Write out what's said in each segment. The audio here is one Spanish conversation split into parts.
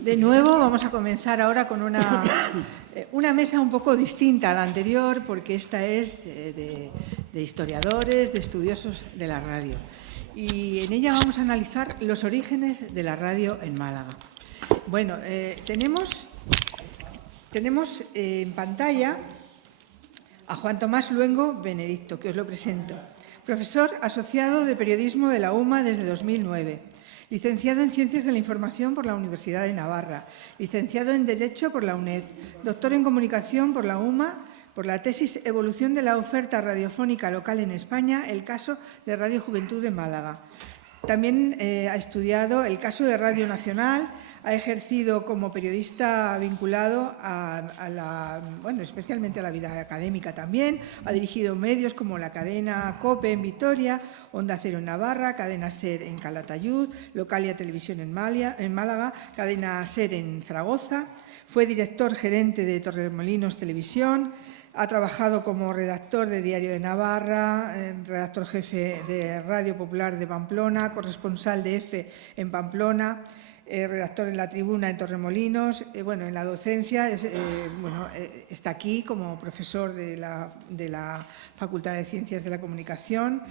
De nuevo vamos a comenzar ahora con una mesa un poco distinta a la anterior, porque esta es de historiadores, de estudiosos de la radio. Y en ella vamos a analizar los orígenes de la radio en Málaga. Bueno, tenemos en pantalla a Juan Tomás Luengo Benedicto, que os lo presento. Profesor asociado de Periodismo de la UMA desde 2009. Licenciado en Ciencias de la Información por la Universidad de Navarra. Licenciado en Derecho por la UNED. Doctor en Comunicación por la UMA por la tesis Evolución de la oferta radiofónica local en España, el caso de Radio Juventud de Málaga. También ha estudiado el caso de Radio Nacional. Ha ejercido como periodista vinculado especialmente a la vida académica también. Ha dirigido medios como la cadena COPE en Vitoria, Onda Cero en Navarra, Cadena SER en Calatayud, Localia Televisión en Málaga, Cadena SER en Zaragoza. Fue director gerente de Torremolinos Televisión. Ha trabajado como redactor de Diario de Navarra, redactor jefe de Radio Popular de Pamplona, corresponsal de EFE en Pamplona, redactor en La Tribuna en Torremolinos. En la docencia está aquí como profesor de la Facultad de Ciencias de la Comunicación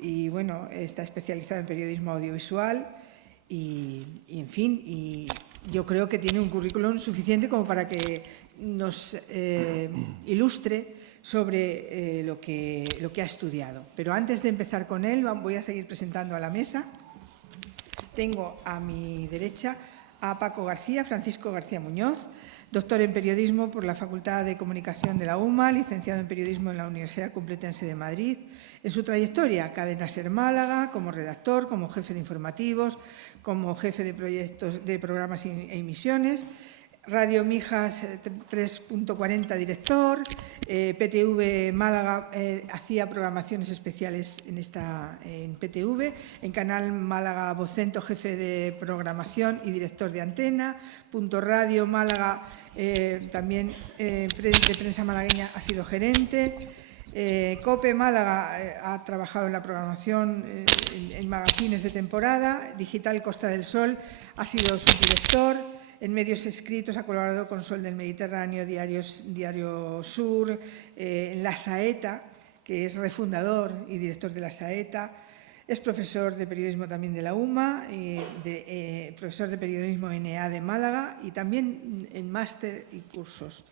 y está especializado en periodismo audiovisual y yo creo que tiene un currículum suficiente como para que nos ilustre sobre lo que ha estudiado. Pero antes de empezar con él, voy a seguir presentando a la mesa. Tengo a mi derecha a Paco García, Francisco García Muñoz, doctor en Periodismo por la Facultad de Comunicación de la UMA, licenciado en Periodismo en la Universidad Complutense de Madrid. En su trayectoria, Cadena SER Málaga, como redactor, como jefe de informativos, como jefe de proyectos de programas e emisiones, Radio Mijas 3.40 director, PTV Málaga hacía programaciones especiales en PTV, en Canal Málaga Vocento jefe de programación y director de antena, Punto Radio Málaga también de prensa malagueña ha sido gerente, COPE Málaga ha trabajado en la programación en magazines de temporada, Digital Costa del Sol ha sido subdirector. En medios escritos ha colaborado con Sol del Mediterráneo, Diario Sur, en La Saeta, que es refundador y director de La Saeta. Es profesor de periodismo también de la UMA, profesor de periodismo en EA de Málaga y también en máster y cursos.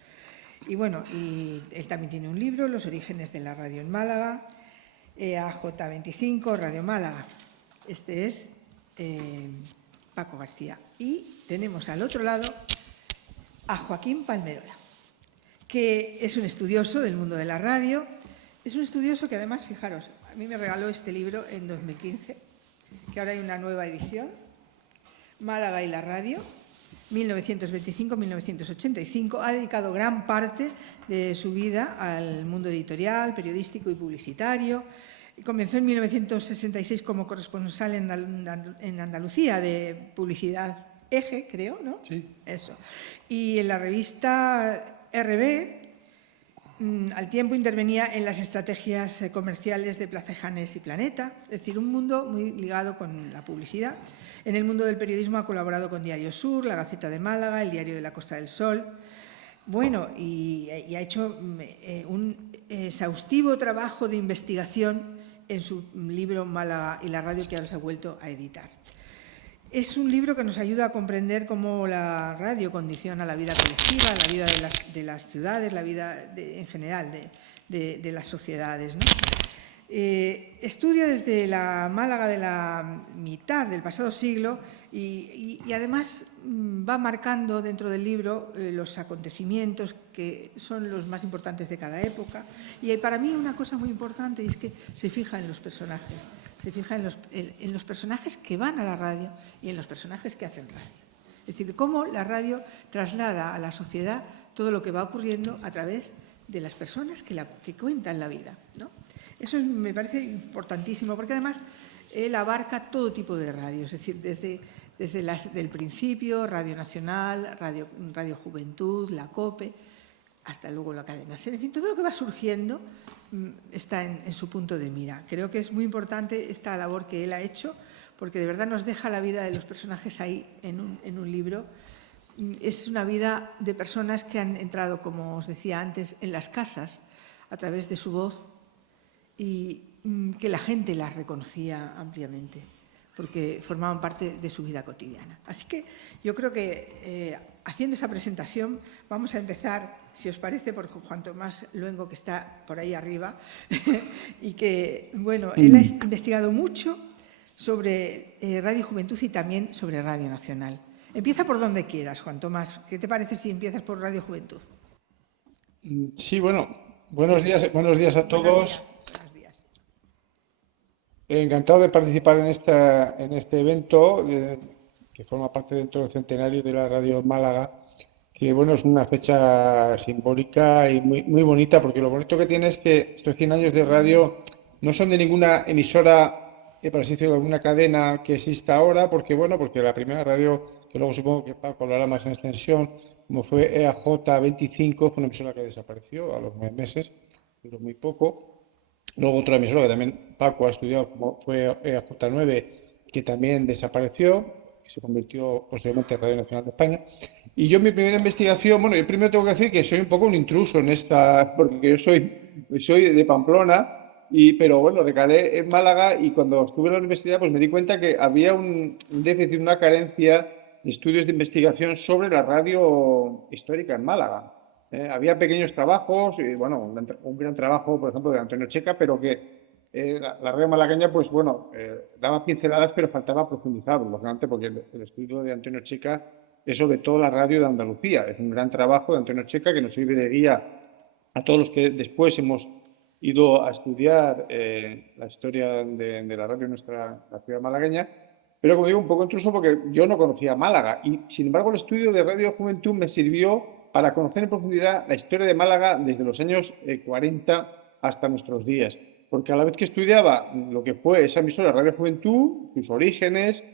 Y él también tiene un libro, Los orígenes de la radio en Málaga, AJ25, Radio Málaga. Este es Paco García. Y tenemos al otro lado a Joaquín Palmerola, que es un estudioso del mundo de la radio. Es un estudioso que además, fijaros, a mí me regaló este libro en 2015, que ahora hay una nueva edición, Málaga y la radio, 1925-1985. Ha dedicado gran parte de su vida al mundo editorial, periodístico y publicitario. Comenzó en 1966 como corresponsal en Andalucía de Publicidad Eje, creo, ¿no? Sí. Eso. Y en la revista RB, al tiempo intervenía en las estrategias comerciales de Plaza Janes y Planeta, es decir, un mundo muy ligado con la publicidad. En el mundo del periodismo ha colaborado con Diario Sur, La Gaceta de Málaga, El Diario de la Costa del Sol. Y ha hecho un exhaustivo trabajo de investigación en su libro Málaga y la radio, que ahora se ha vuelto a editar. Es un libro que nos ayuda a comprender cómo la radio condiciona la vida colectiva, la vida de las ciudades, la vida en general de las sociedades, ¿no? Estudia desde la Málaga de la mitad del pasado siglo y además va marcando dentro del libro los acontecimientos que son los más importantes de cada época. Y para mí una cosa muy importante es que se fija en los personajes, se fija en los personajes que van a la radio y en los personajes que hacen radio. Es decir, cómo la radio traslada a la sociedad todo lo que va ocurriendo a través de las personas que cuentan la vida, ¿no? Eso me parece importantísimo, porque además él abarca todo tipo de radio, es decir, desde del principio, Radio Nacional, Radio Juventud, la COPE, hasta luego la cadena SER. En fin, todo lo que va surgiendo está en su punto de mira. Creo que es muy importante esta labor que él ha hecho, porque de verdad nos deja la vida de los personajes ahí en un libro es una vida de personas que han entrado, como os decía antes, en las casas a través de su voz y que la gente las reconocía ampliamente porque formaban parte de su vida cotidiana. Así que yo creo que haciendo esa presentación vamos a empezar, si os parece, por Juan Tomás Luengo, que está por ahí arriba, y que, bueno, él ha investigado mucho sobre Radio Juventud y también sobre Radio Nacional. Empieza por donde quieras, Juan Tomás. ¿Qué te parece si empiezas por Radio Juventud? Sí, bueno, buenos días a todos. Buenos días. Encantado de participar en este evento que forma parte dentro del centenario de la Radio Málaga, que bueno, es una fecha simbólica y muy bonita, porque lo bonito que tiene es que estos 100 años de radio no son de ninguna emisora, por así decirlo, de alguna cadena que exista ahora, porque la primera radio, que luego supongo que Paco hablará más en extensión, como fue EAJ 25, fue una emisora que desapareció a los 9 meses, duró muy poco. Luego otra emisora que también Paco ha estudiado, como fue EAJ9, que también desapareció, que se convirtió posteriormente en Radio Nacional de España. Y yo mi primera investigación, yo primero tengo que decir que soy un poco un intruso en esta, porque yo soy de Pamplona, pero bueno, recalé en Málaga y cuando estuve en la universidad pues me di cuenta que había un déficit, una carencia de estudios de investigación sobre la radio histórica en Málaga. Había pequeños trabajos, y bueno, un gran trabajo, por ejemplo, de Antonio Checa, pero que la radio malagueña, pues bueno, daba pinceladas, pero faltaba profundizarlo, lógicamente, porque el estudio de Antonio Checa es sobre todo la radio de Andalucía. Es un gran trabajo de Antonio Checa que nos sirve de guía a todos los que después hemos ido a estudiar la historia de la radio en la ciudad malagueña. Pero como digo, un poco intruso porque yo no conocía Málaga y, sin embargo, el estudio de Radio Juventud me sirvió para conocer en profundidad la historia de Málaga desde los años 40 hasta nuestros días. Porque a la vez que estudiaba lo que fue esa emisora Radio Juventud, sus orígenes,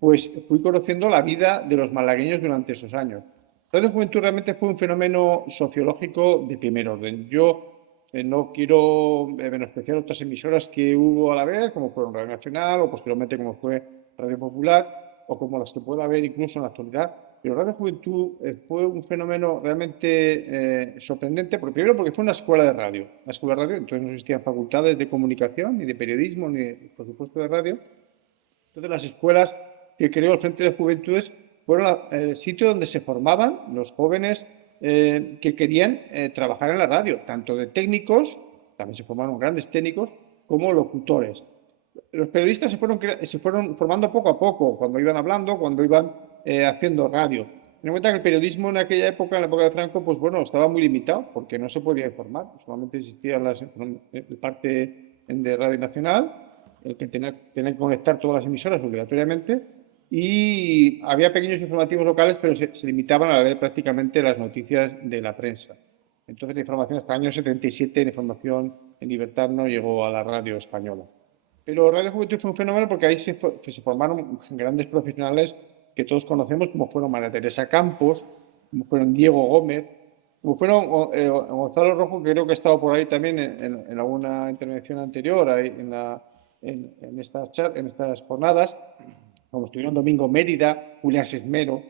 pues fui conociendo la vida de los malagueños durante esos años. Radio Juventud realmente fue un fenómeno sociológico de primer orden. Yo no quiero menospreciar otras emisoras que hubo a la vez, como fueron Radio Nacional o posteriormente como fue Radio Popular o como las que pueda haber incluso en la actualidad. Pero Radio Juventud fue un fenómeno realmente sorprendente, primero porque fue una escuela de radio. Entonces no existían facultades de comunicación, ni de periodismo, ni por supuesto de radio. Entonces las escuelas que creó el Frente de Juventudes fueron el sitio donde se formaban los jóvenes que querían trabajar en la radio, tanto de técnicos, también se formaron grandes técnicos, como locutores. Los periodistas se fueron formando poco a poco, cuando iban hablando, cuando iban haciendo radio. Ten en cuenta que el periodismo en aquella época, en la época de Franco, pues bueno, estaba muy limitado, porque no se podía informar. Solamente existían parte de Radio Nacional, que tenían que conectar todas las emisoras obligatoriamente, y había pequeños informativos locales, pero se limitaban a leer prácticamente las noticias de la prensa. Entonces la información hasta el año 77, la información en libertad no llegó a la radio española. Pero Radio Juventud fue un fenómeno porque ahí se formaron grandes profesionales que todos conocemos, como fueron María Teresa Campos, como fueron Diego Gómez, como fueron Gonzalo Rojo, que creo que ha estado por ahí también en alguna intervención anterior en estas jornadas, como estuvieron Domingo Mérida, Julián Sesmero,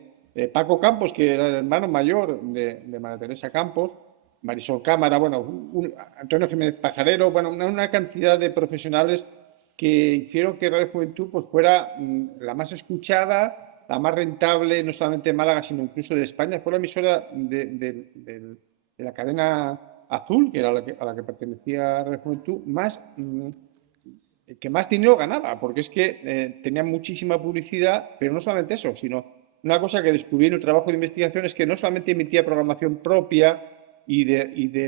Paco Campos, que era el hermano mayor de María Teresa Campos, Marisol Cámara, Antonio Jiménez Pajarero, una cantidad de profesionales que hicieron que Radio Juventud pues, fuera la más escuchada, la más rentable, no solamente de Málaga, sino incluso de España. Fue la emisora de la cadena Azul, que era a la que pertenecía Radio Juventud, que más dinero ganaba, porque es que tenía muchísima publicidad, pero no solamente eso, sino una cosa que descubrí en el trabajo de investigación es que no solamente emitía programación propia y de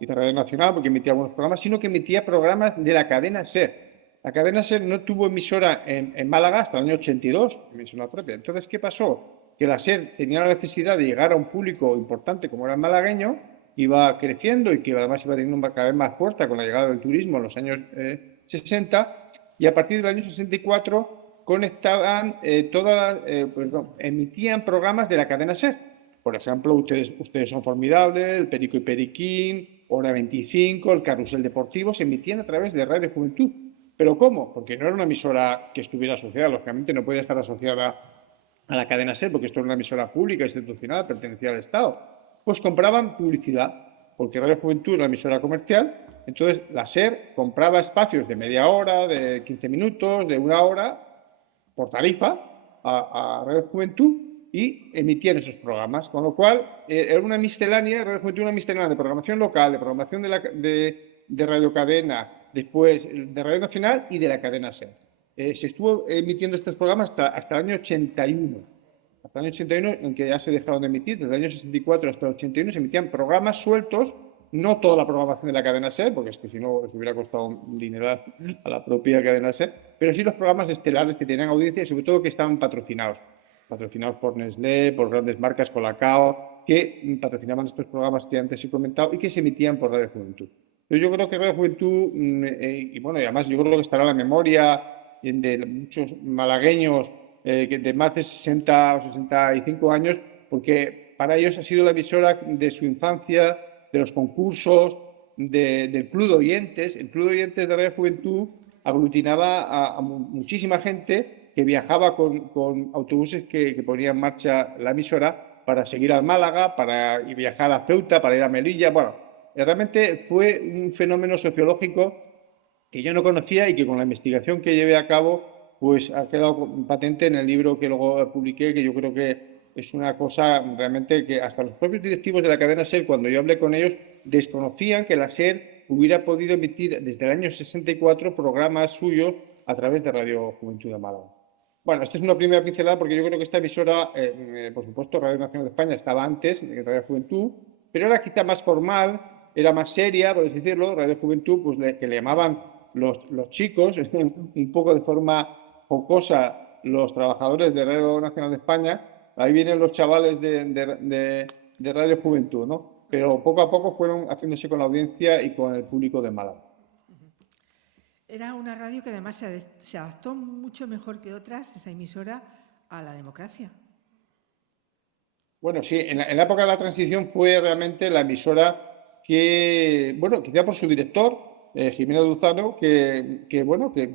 Radio Nacional, porque emitía algunos programas, sino que emitía programas de la cadena SER. La cadena SER no tuvo emisora en Málaga hasta el año 82, emisora propia. Entonces, ¿qué pasó? Que la SER tenía la necesidad de llegar a un público importante como era el malagueño, iba creciendo y que además iba teniendo cada vez más fuerza con la llegada del turismo en los años 60, y a partir del año 64 conectaban emitían programas de la cadena SER. Por ejemplo, ustedes son formidables, el Perico y Periquín, Hora 25, el Carrusel Deportivo, se emitían a través de Radio Juventud. ¿Pero cómo? Porque no era una emisora que estuviera asociada, lógicamente no podía estar asociada a la cadena SER, porque esto era una emisora pública, institucional, pertenecía al Estado, pues compraban publicidad, porque Radio Juventud era una emisora comercial. Entonces la SER compraba espacios de media hora, de 15 minutos, de una hora, por tarifa, a Radio Juventud, y emitían esos programas, con lo cual era una miscelánea, Radio Juventud, una miscelánea de programación local, de programación de Radio Cadena, después de Radio Nacional y de la cadena SER. Se estuvo emitiendo estos programas hasta el año 81. Hasta el año 81, en que ya se dejaron de emitir. Desde el año 64 hasta el 81 se emitían programas sueltos, no toda la programación de la cadena SER, porque es que si no les hubiera costado un dineral a la propia cadena SER, pero sí los programas estelares que tenían audiencia y sobre todo que estaban patrocinados por Nestlé, por grandes marcas, Colacao, que patrocinaban estos programas que antes he comentado y que se emitían por Radio Juventud. Pero yo creo que Radio Juventud, y bueno, y además yo creo que estará en la memoria de muchos malagueños de más de 60 o 65 años, porque para ellos ha sido la emisora de su infancia, de los concursos, del Club de Oyentes. El Club de Oyentes de Radio Juventud aglutinaba a muchísima gente que viajaba con autobuses que ponía en marcha la emisora para seguir al Málaga, para viajar a Ceuta, para ir a Melilla. Bueno, realmente fue un fenómeno sociológico que yo no conocía y que con la investigación que llevé a cabo pues ha quedado patente en el libro que luego publiqué, que yo creo que es una cosa realmente que hasta los propios directivos de la cadena SER, cuando yo hablé con ellos, desconocían que la SER hubiera podido emitir desde el año 64 programas suyos a través de Radio Juventud de Málaga. Bueno, esta es una primera pincelada porque yo creo que esta emisora, por supuesto, Radio Nacional de España estaba antes de Radio Juventud, pero era quizá más formal, era más seria, por así decirlo. Radio Juventud, pues que le llamaban los chicos, un poco de forma jocosa, los trabajadores de Radio Nacional de España. Ahí vienen los chavales de Radio Juventud, ¿no? Pero poco a poco fueron haciéndose con la audiencia y con el público de Málaga. Era una radio que además se adaptó mucho mejor que otras, esa emisora, a la democracia. Bueno, sí, en la época de la transición fue realmente la emisora que, bueno, quizá por su director, Jimeno Duzano, que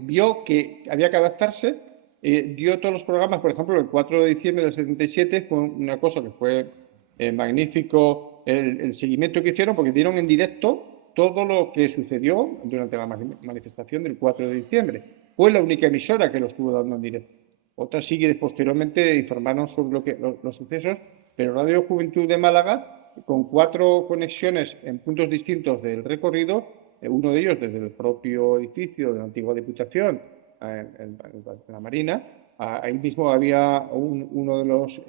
vio que había que adaptarse, dio todos los programas. Por ejemplo, el 4 de diciembre del 77 fue una cosa que fue magnífico el seguimiento que hicieron, porque dieron en directo todo lo que sucedió durante la manifestación del 4 de diciembre. Fue la única emisora que lo estuvo dando en directo. Otras sí que posteriormente informaron sobre los sucesos, pero Radio Juventud de Málaga, con 4 conexiones en puntos distintos del recorrido, uno de ellos desde el propio edificio de la antigua Diputación, en la Marina. Ahí mismo había uno de los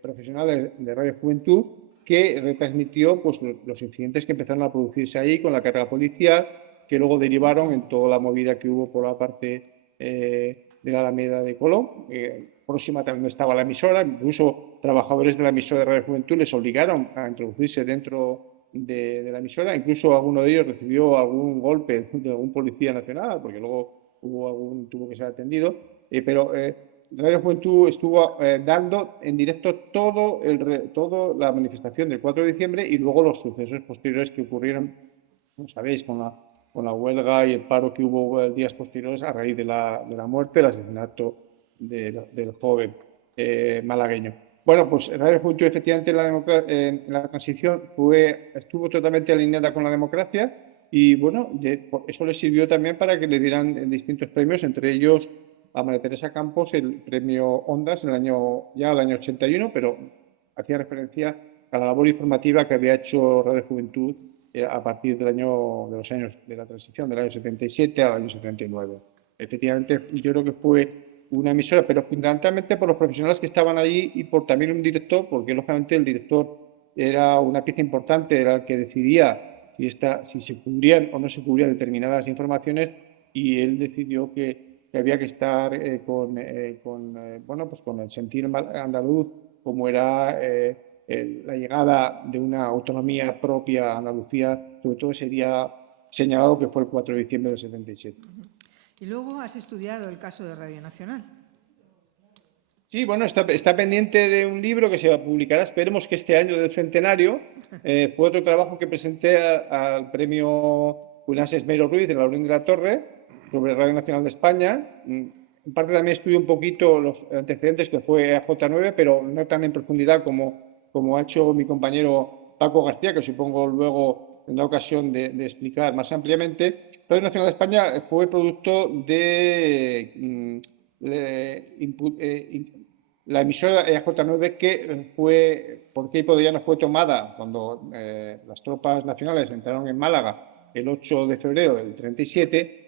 profesionales de Radio Juventud que retransmitió pues, los incidentes que empezaron a producirse ahí con la carga policial, que luego derivaron en toda la movida que hubo por la parte de la Alameda de Colón. Próxima también estaba la emisora, incluso trabajadores de la emisora de Radio Juventud les obligaron a introducirse dentro de la emisora. Incluso alguno de ellos recibió algún golpe de algún policía nacional, porque luego tuvo que ser atendido. Pero Radio Juventud estuvo dando en directo toda la manifestación del 4 de diciembre y luego los sucesos posteriores que ocurrieron, como sabéis, con la huelga y el paro que hubo días posteriores a raíz de la muerte, el asesinato del joven malagueño. Bueno, pues Radio Juventud efectivamente en la transición estuvo totalmente alineada con la democracia y bueno, eso le sirvió también para que le dieran distintos premios, entre ellos a María Teresa Campos el premio Ondas al año 81, pero hacía referencia a la labor informativa que había hecho Radio Juventud a partir de los años de la transición, del año 77 al año 79. Efectivamente, yo creo que fue una emisora, pero fundamentalmente por los profesionales que estaban allí y por también un director, porque lógicamente el director era una pieza importante, era el que decidía si se cubrían o no se cubrían determinadas informaciones, y él decidió que había que estar con el sentir andaluz, como era la llegada de una autonomía propia a Andalucía, sobre todo ese día señalado que fue el 4 de diciembre del 77. Y luego has estudiado el caso de Radio Nacional. Sí, bueno, está pendiente de un libro que se publicará, esperemos que este año del centenario. Fue otro trabajo que presenté al premio Julián Sesmero Ruiz de la Laurín de la Torre sobre Radio Nacional de España. en parte también estudié un poquito los antecedentes que fue AJ9, pero no tan en profundidad como ha hecho mi compañero Paco García, que supongo luego tendrá ocasión de explicar más ampliamente. Radio Nacional de España fue producto de la emisora EJ9, que fue, por Queipo de Llano fue tomada cuando las tropas nacionales entraron en Málaga el 8 de febrero del 37.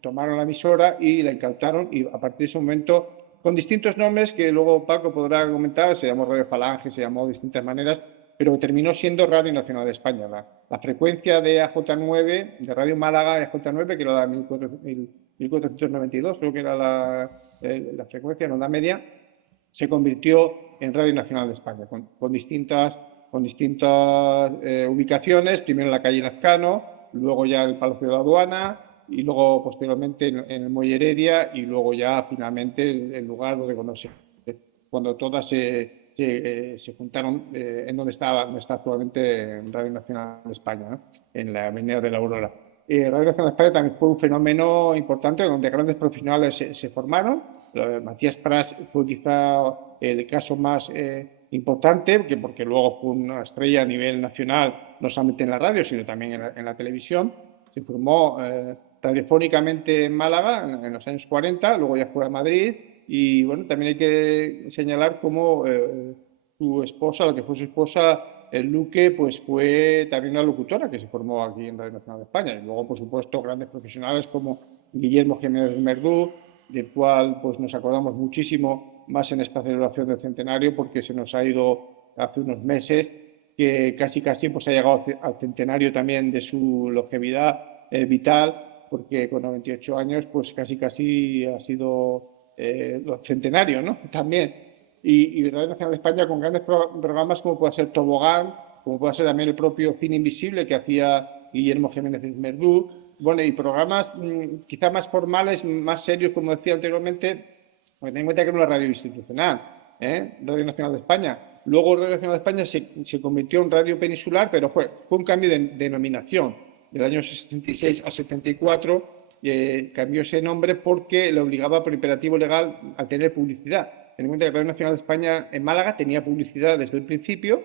Tomaron la emisora y la incautaron, y a partir de ese momento, con distintos nombres que luego Paco podrá comentar, se llamó Radio Falange, se llamó de distintas maneras, pero terminó siendo Radio Nacional de España. La frecuencia de AJ9, de Radio Málaga AJ9, que era la 1492, creo que era la frecuencia, no la media, se convirtió en Radio Nacional de España, con distintas ubicaciones, primero en la calle Lazcano, luego ya el Palacio de la Aduana, y luego posteriormente en el Muelle Heredia, y luego ya finalmente el lugar donde cuando todas se juntaron en donde está actualmente Radio Nacional de España, ¿no? En la Avenida de la Aurora. Radio Nacional de España también fue un fenómeno importante donde grandes profesionales se formaron. Matías Prats fue quizá el caso más importante, porque luego fue una estrella a nivel nacional, no solamente en la radio, sino también en la televisión. Se formó radiofónicamente en Málaga en los años 40, luego ya fue a Madrid, y bueno, también hay que señalar cómo su esposa, la que fue su esposa, Luque, pues fue también una locutora que se formó aquí en Radio Nacional de España. Y luego, por supuesto, grandes profesionales como Guillermo Jiménez Merdú, del cual pues nos acordamos muchísimo más en esta celebración del centenario, porque se nos ha ido hace unos meses, que casi pues ha llegado al centenario también de su longevidad vital, porque con 98 años pues casi ha sido centenario, ¿no? También. Y Radio Nacional de España con grandes programas como puede ser Tobogán, como puede ser también el propio Cine Invisible que hacía Guillermo Jiménez Merdú, bueno, y programas quizá más formales, más serios, como decía anteriormente, porque ten en cuenta que era una radio institucional, Radio Nacional de España. Luego Radio Nacional de España se convirtió en radio peninsular, pero fue un cambio de denominación. Del año 66 al 74 cambió ese nombre porque le obligaba por imperativo legal a tener publicidad. Ten en cuenta que Radio Nacional de España en Málaga tenía publicidad desde el principio,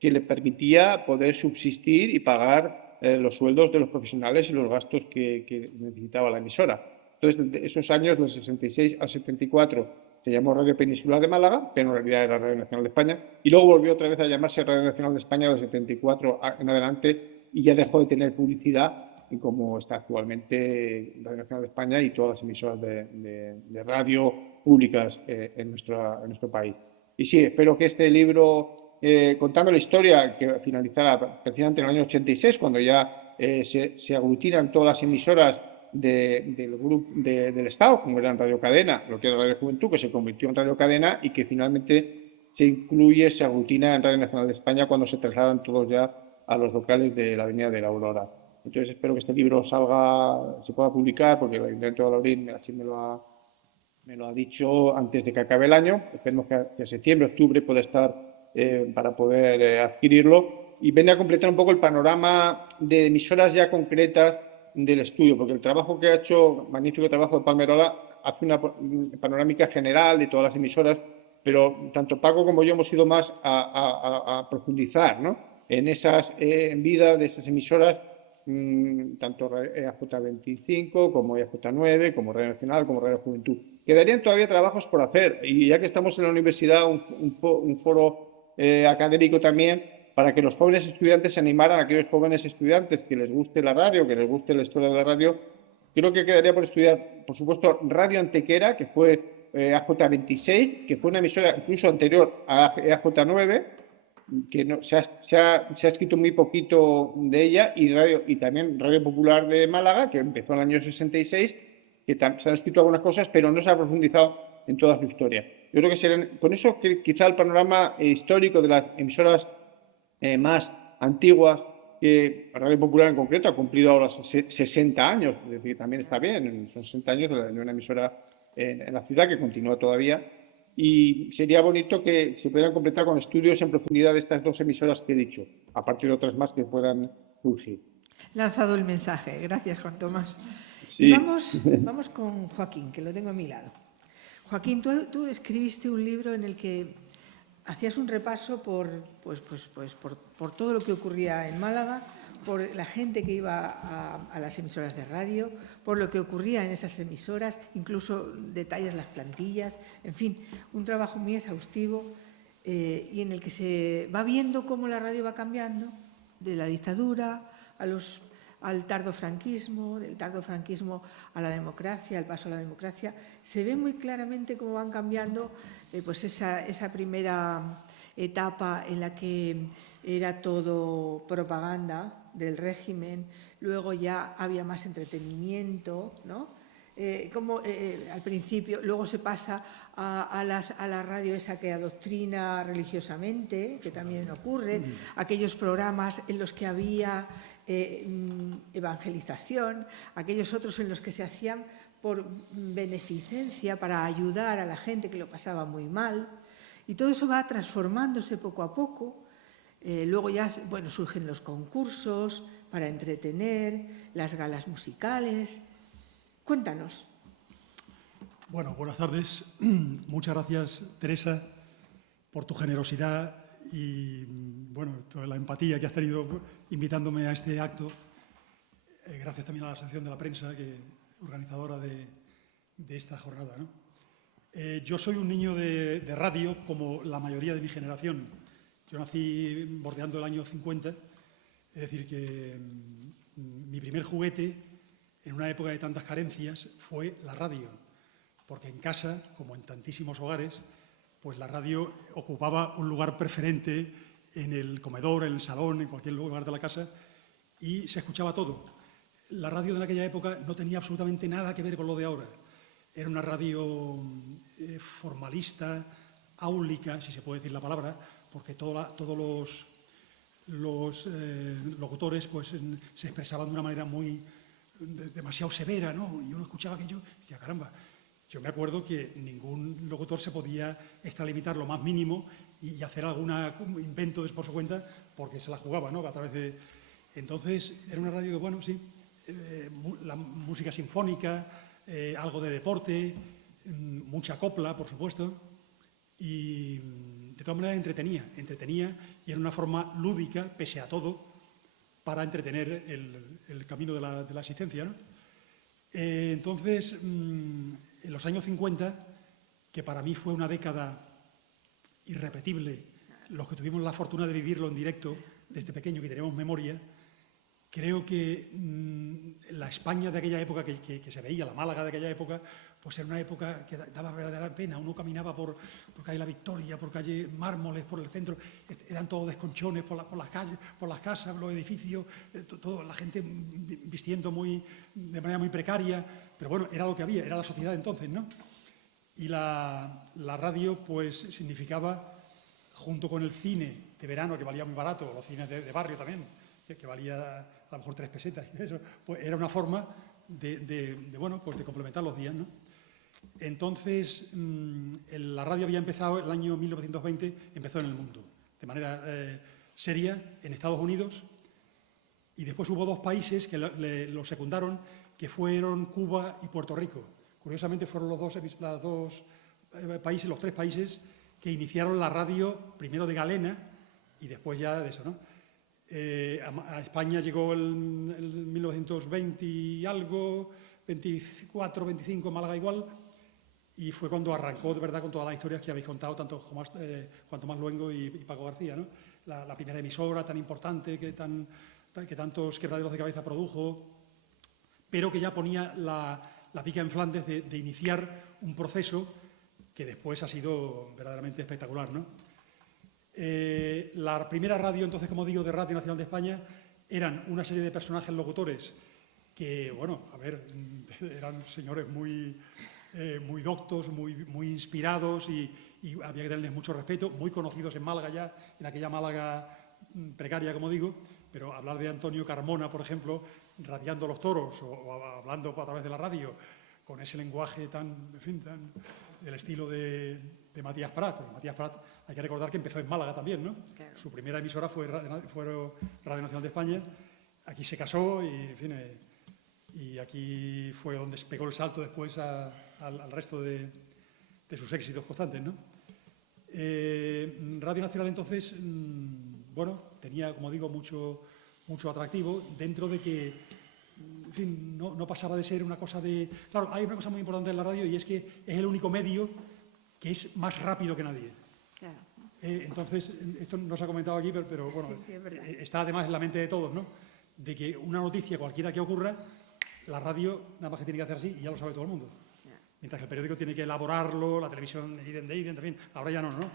que le permitía poder subsistir y pagar los sueldos de los profesionales y los gastos que necesitaba la emisora. Entonces, de esos años, del 66 al 74, se llamó Radio Peninsular de Málaga, pero en realidad era Radio Nacional de España, y luego volvió otra vez a llamarse Radio Nacional de España del 74 en adelante, y ya dejó de tener publicidad, como está actualmente Radio Nacional de España y todas las emisoras de radio públicas en nuestro país. Y sí, espero que este libro, contando la historia, que finalizará precisamente en el año 86, cuando ya se aglutinan todas las emisoras del Estado, como eran Radio Cadena, lo que era Radio Juventud, que se convirtió en Radio Cadena, y que finalmente se aglutina en Radio Nacional de España cuando se trasladan todos ya a los locales de la Avenida de la Aurora. Entonces espero que este libro se pueda publicar, porque el Ayuntamiento de Valladolid así me lo ha dicho antes de que acabe el año. Esperemos que a septiembre, octubre pueda estar para poder adquirirlo, y viene a completar un poco el panorama de emisoras ya concretas del estudio, porque el trabajo que ha hecho, magnífico trabajo de Palmerola, hace una panorámica general de todas las emisoras, pero tanto Paco como yo hemos ido más a profundizar, ¿no?, en en vida de esas emisoras, tanto EAJ25 como EAJ9, como Radio Nacional, como Radio Juventud. Quedarían todavía trabajos por hacer, y ya que estamos en la universidad, un foro académico también, para que los jóvenes estudiantes se animaran, a aquellos jóvenes estudiantes que les guste la radio, que les guste la historia de la radio. Creo que quedaría por estudiar, por supuesto, Radio Antequera, que fue AJ26, que fue una emisora incluso anterior a AJ9, que se ha escrito muy poquito de ella, y también Radio Popular de Málaga, que empezó en el año 66, que se han escrito algunas cosas, pero no se ha profundizado en toda su historia. Yo creo que con eso quizá el panorama histórico de las emisoras más antiguas, que Radio Popular en concreto ha cumplido ahora 60 años, es decir, también está bien, son 60 años de una emisora en la ciudad que continúa todavía, y sería bonito que se pudieran completar con estudios en profundidad de estas dos emisoras que he dicho, aparte de otras más que puedan surgir. Lanzado el mensaje. Gracias, Juan Tomás. Y Sí, vamos con Joaquín, que lo tengo a mi lado. Joaquín, tú escribiste un libro en el que hacías un repaso por todo lo que ocurría en Málaga, por la gente que iba a las emisoras de radio, por lo que ocurría en esas emisoras, incluso detallas las plantillas, en fin, un trabajo muy exhaustivo y en el que se va viendo cómo la radio va cambiando de la dictadura al tardofranquismo, del tardofranquismo a la democracia, al paso a la democracia. Se ve muy claramente cómo van cambiando pues esa primera etapa en la que era todo propaganda del régimen, luego ya había más entretenimiento, ¿no? Al principio, luego se pasa a la radio esa que adoctrina religiosamente, que también ocurre, aquellos programas en los que había evangelización, aquellos otros en los que se hacían por beneficencia, para ayudar a la gente que lo pasaba muy mal, y todo eso va transformándose poco a poco. Luego ya surgen los concursos para entretener, las galas musicales. Cuéntanos. Bueno, buenas tardes. Muchas gracias, Teresa, por tu generosidad y toda la empatía que has tenido invitándome a este acto. Gracias también a la Asociación de la Prensa, organizadora de esta jornada, ¿no? Yo soy un niño de radio, como la mayoría de mi generación. Yo nací bordeando el año 50, es decir, que mi primer juguete, en una época de tantas carencias, fue la radio, porque en casa, como en tantísimos hogares, pues la radio ocupaba un lugar preferente en el comedor, en el salón, en cualquier lugar de la casa, y se escuchaba todo. La radio de aquella época no tenía absolutamente nada que ver con lo de ahora. Era una radio formalista, áulica, si se puede decir la palabra, porque todos los locutores pues, se expresaban de una manera demasiado severa, ¿no? Y uno escuchaba aquello y decía, caramba. Yo me acuerdo que ningún locutor se podía extralimitar lo más mínimo y hacer algún invento por su cuenta, porque se la jugaba, ¿no? A través de... Entonces, era una radio que, la música sinfónica, algo de deporte, mucha copla, por supuesto, y de todas maneras entretenía y era una forma lúdica, pese a todo, para entretener el camino de la existencia, ¿no? Entonces, en los años 50, que para mí fue una década irrepetible, los que tuvimos la fortuna de vivirlo en directo desde pequeño, que tenemos memoria, creo que la España de aquella época que se veía, la Málaga de aquella época, pues era una época que daba verdadera pena. Uno caminaba por calle La Victoria, por calle Mármoles, por el centro, eran todos desconchones por las calles, por las casas, los edificios, la gente vistiendo de manera muy precaria, pero bueno, era lo que había, era la sociedad entonces, ¿no? Y la radio pues significaba, junto con el cine de verano, que valía muy barato, los cines de barrio también, que valía a lo mejor 3 pesetas, eso, pues era una forma de complementar los días, ¿no? Entonces, la radio había empezado el año 1920, empezó en el mundo, de manera seria, en Estados Unidos, y después hubo 2 países que lo secundaron, que fueron Cuba y Puerto Rico. Curiosamente fueron los 3 países que iniciaron la radio, primero de galena y después ya de eso, ¿no? A España llegó el 1920 y algo, 24, 25, Málaga igual, y fue cuando arrancó de verdad con todas las historias que habéis contado, tanto Juan Tomás Luengo y Paco García, ¿no? La primera emisora tan importante que tantos quebraderos de cabeza produjo, pero que ya ponía la pica en Flandes de iniciar un proceso que después ha sido verdaderamente espectacular, ¿no? La primera radio, entonces, como digo, de Radio Nacional de España, eran una serie de personajes locutores que, eran señores muy doctos, muy inspirados y había que tenerles mucho respeto, muy conocidos en Málaga ya, en aquella Málaga precaria, como digo, pero hablar de Antonio Carmona, por ejemplo, radiando los toros o hablando a través de la radio con ese lenguaje tan del estilo de Matías Prat, porque Matías Prat hay que recordar que empezó en Málaga también, ¿no? Claro. Su primera emisora fue Radio Nacional de España, aquí se casó y, en fin, y aquí fue donde pegó el salto después al resto de sus éxitos constantes, ¿no? Radio Nacional entonces, bueno, tenía, como digo, mucho atractivo dentro de que, en fin, no pasaba de ser una cosa de... Claro, hay una cosa muy importante en la radio y es que es el único medio que es más rápido que nadie. Claro. Entonces, esto no se ha comentado aquí, pero bueno, Sí, es verdad. está además en la mente de todos, ¿no? De que una noticia, cualquiera que ocurra, la radio nada más que tiene que hacer así y ya lo sabe todo el mundo. Mientras que el periódico tiene que elaborarlo, la televisión, en fin, ahora ya no, ¿no?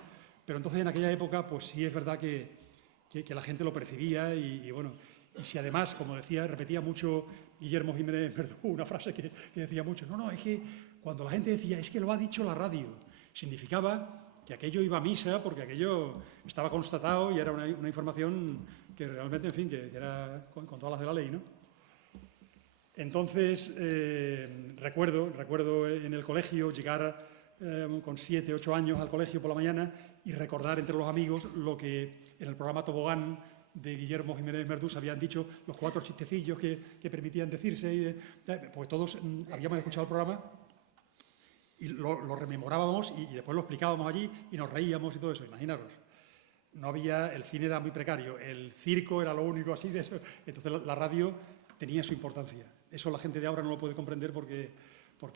Pero entonces en aquella época, pues sí es verdad que la gente lo percibía y bueno, y si además, como decía, repetía mucho Guillermo Jiménez Verdú, una frase que decía mucho, no, es que cuando la gente decía, es que lo ha dicho la radio, significaba que aquello iba a misa porque aquello estaba constatado y era una información que realmente, en fin, que era con todas las de la ley, ¿no? Entonces, recuerdo en el colegio llegar con 7, 8 años al colegio por la mañana y recordar entre los amigos lo que en el programa Tobogán de Guillermo Jiménez Verdú se habían dicho, los 4 chistecillos que permitían decirse, pues todos habíamos escuchado el programa y lo rememorábamos y después lo explicábamos allí y nos reíamos y todo eso, imaginaros. No había, el cine era muy precario, el circo era lo único así de eso, entonces la radio tenía su importancia. Eso la gente de ahora no lo puede comprender porque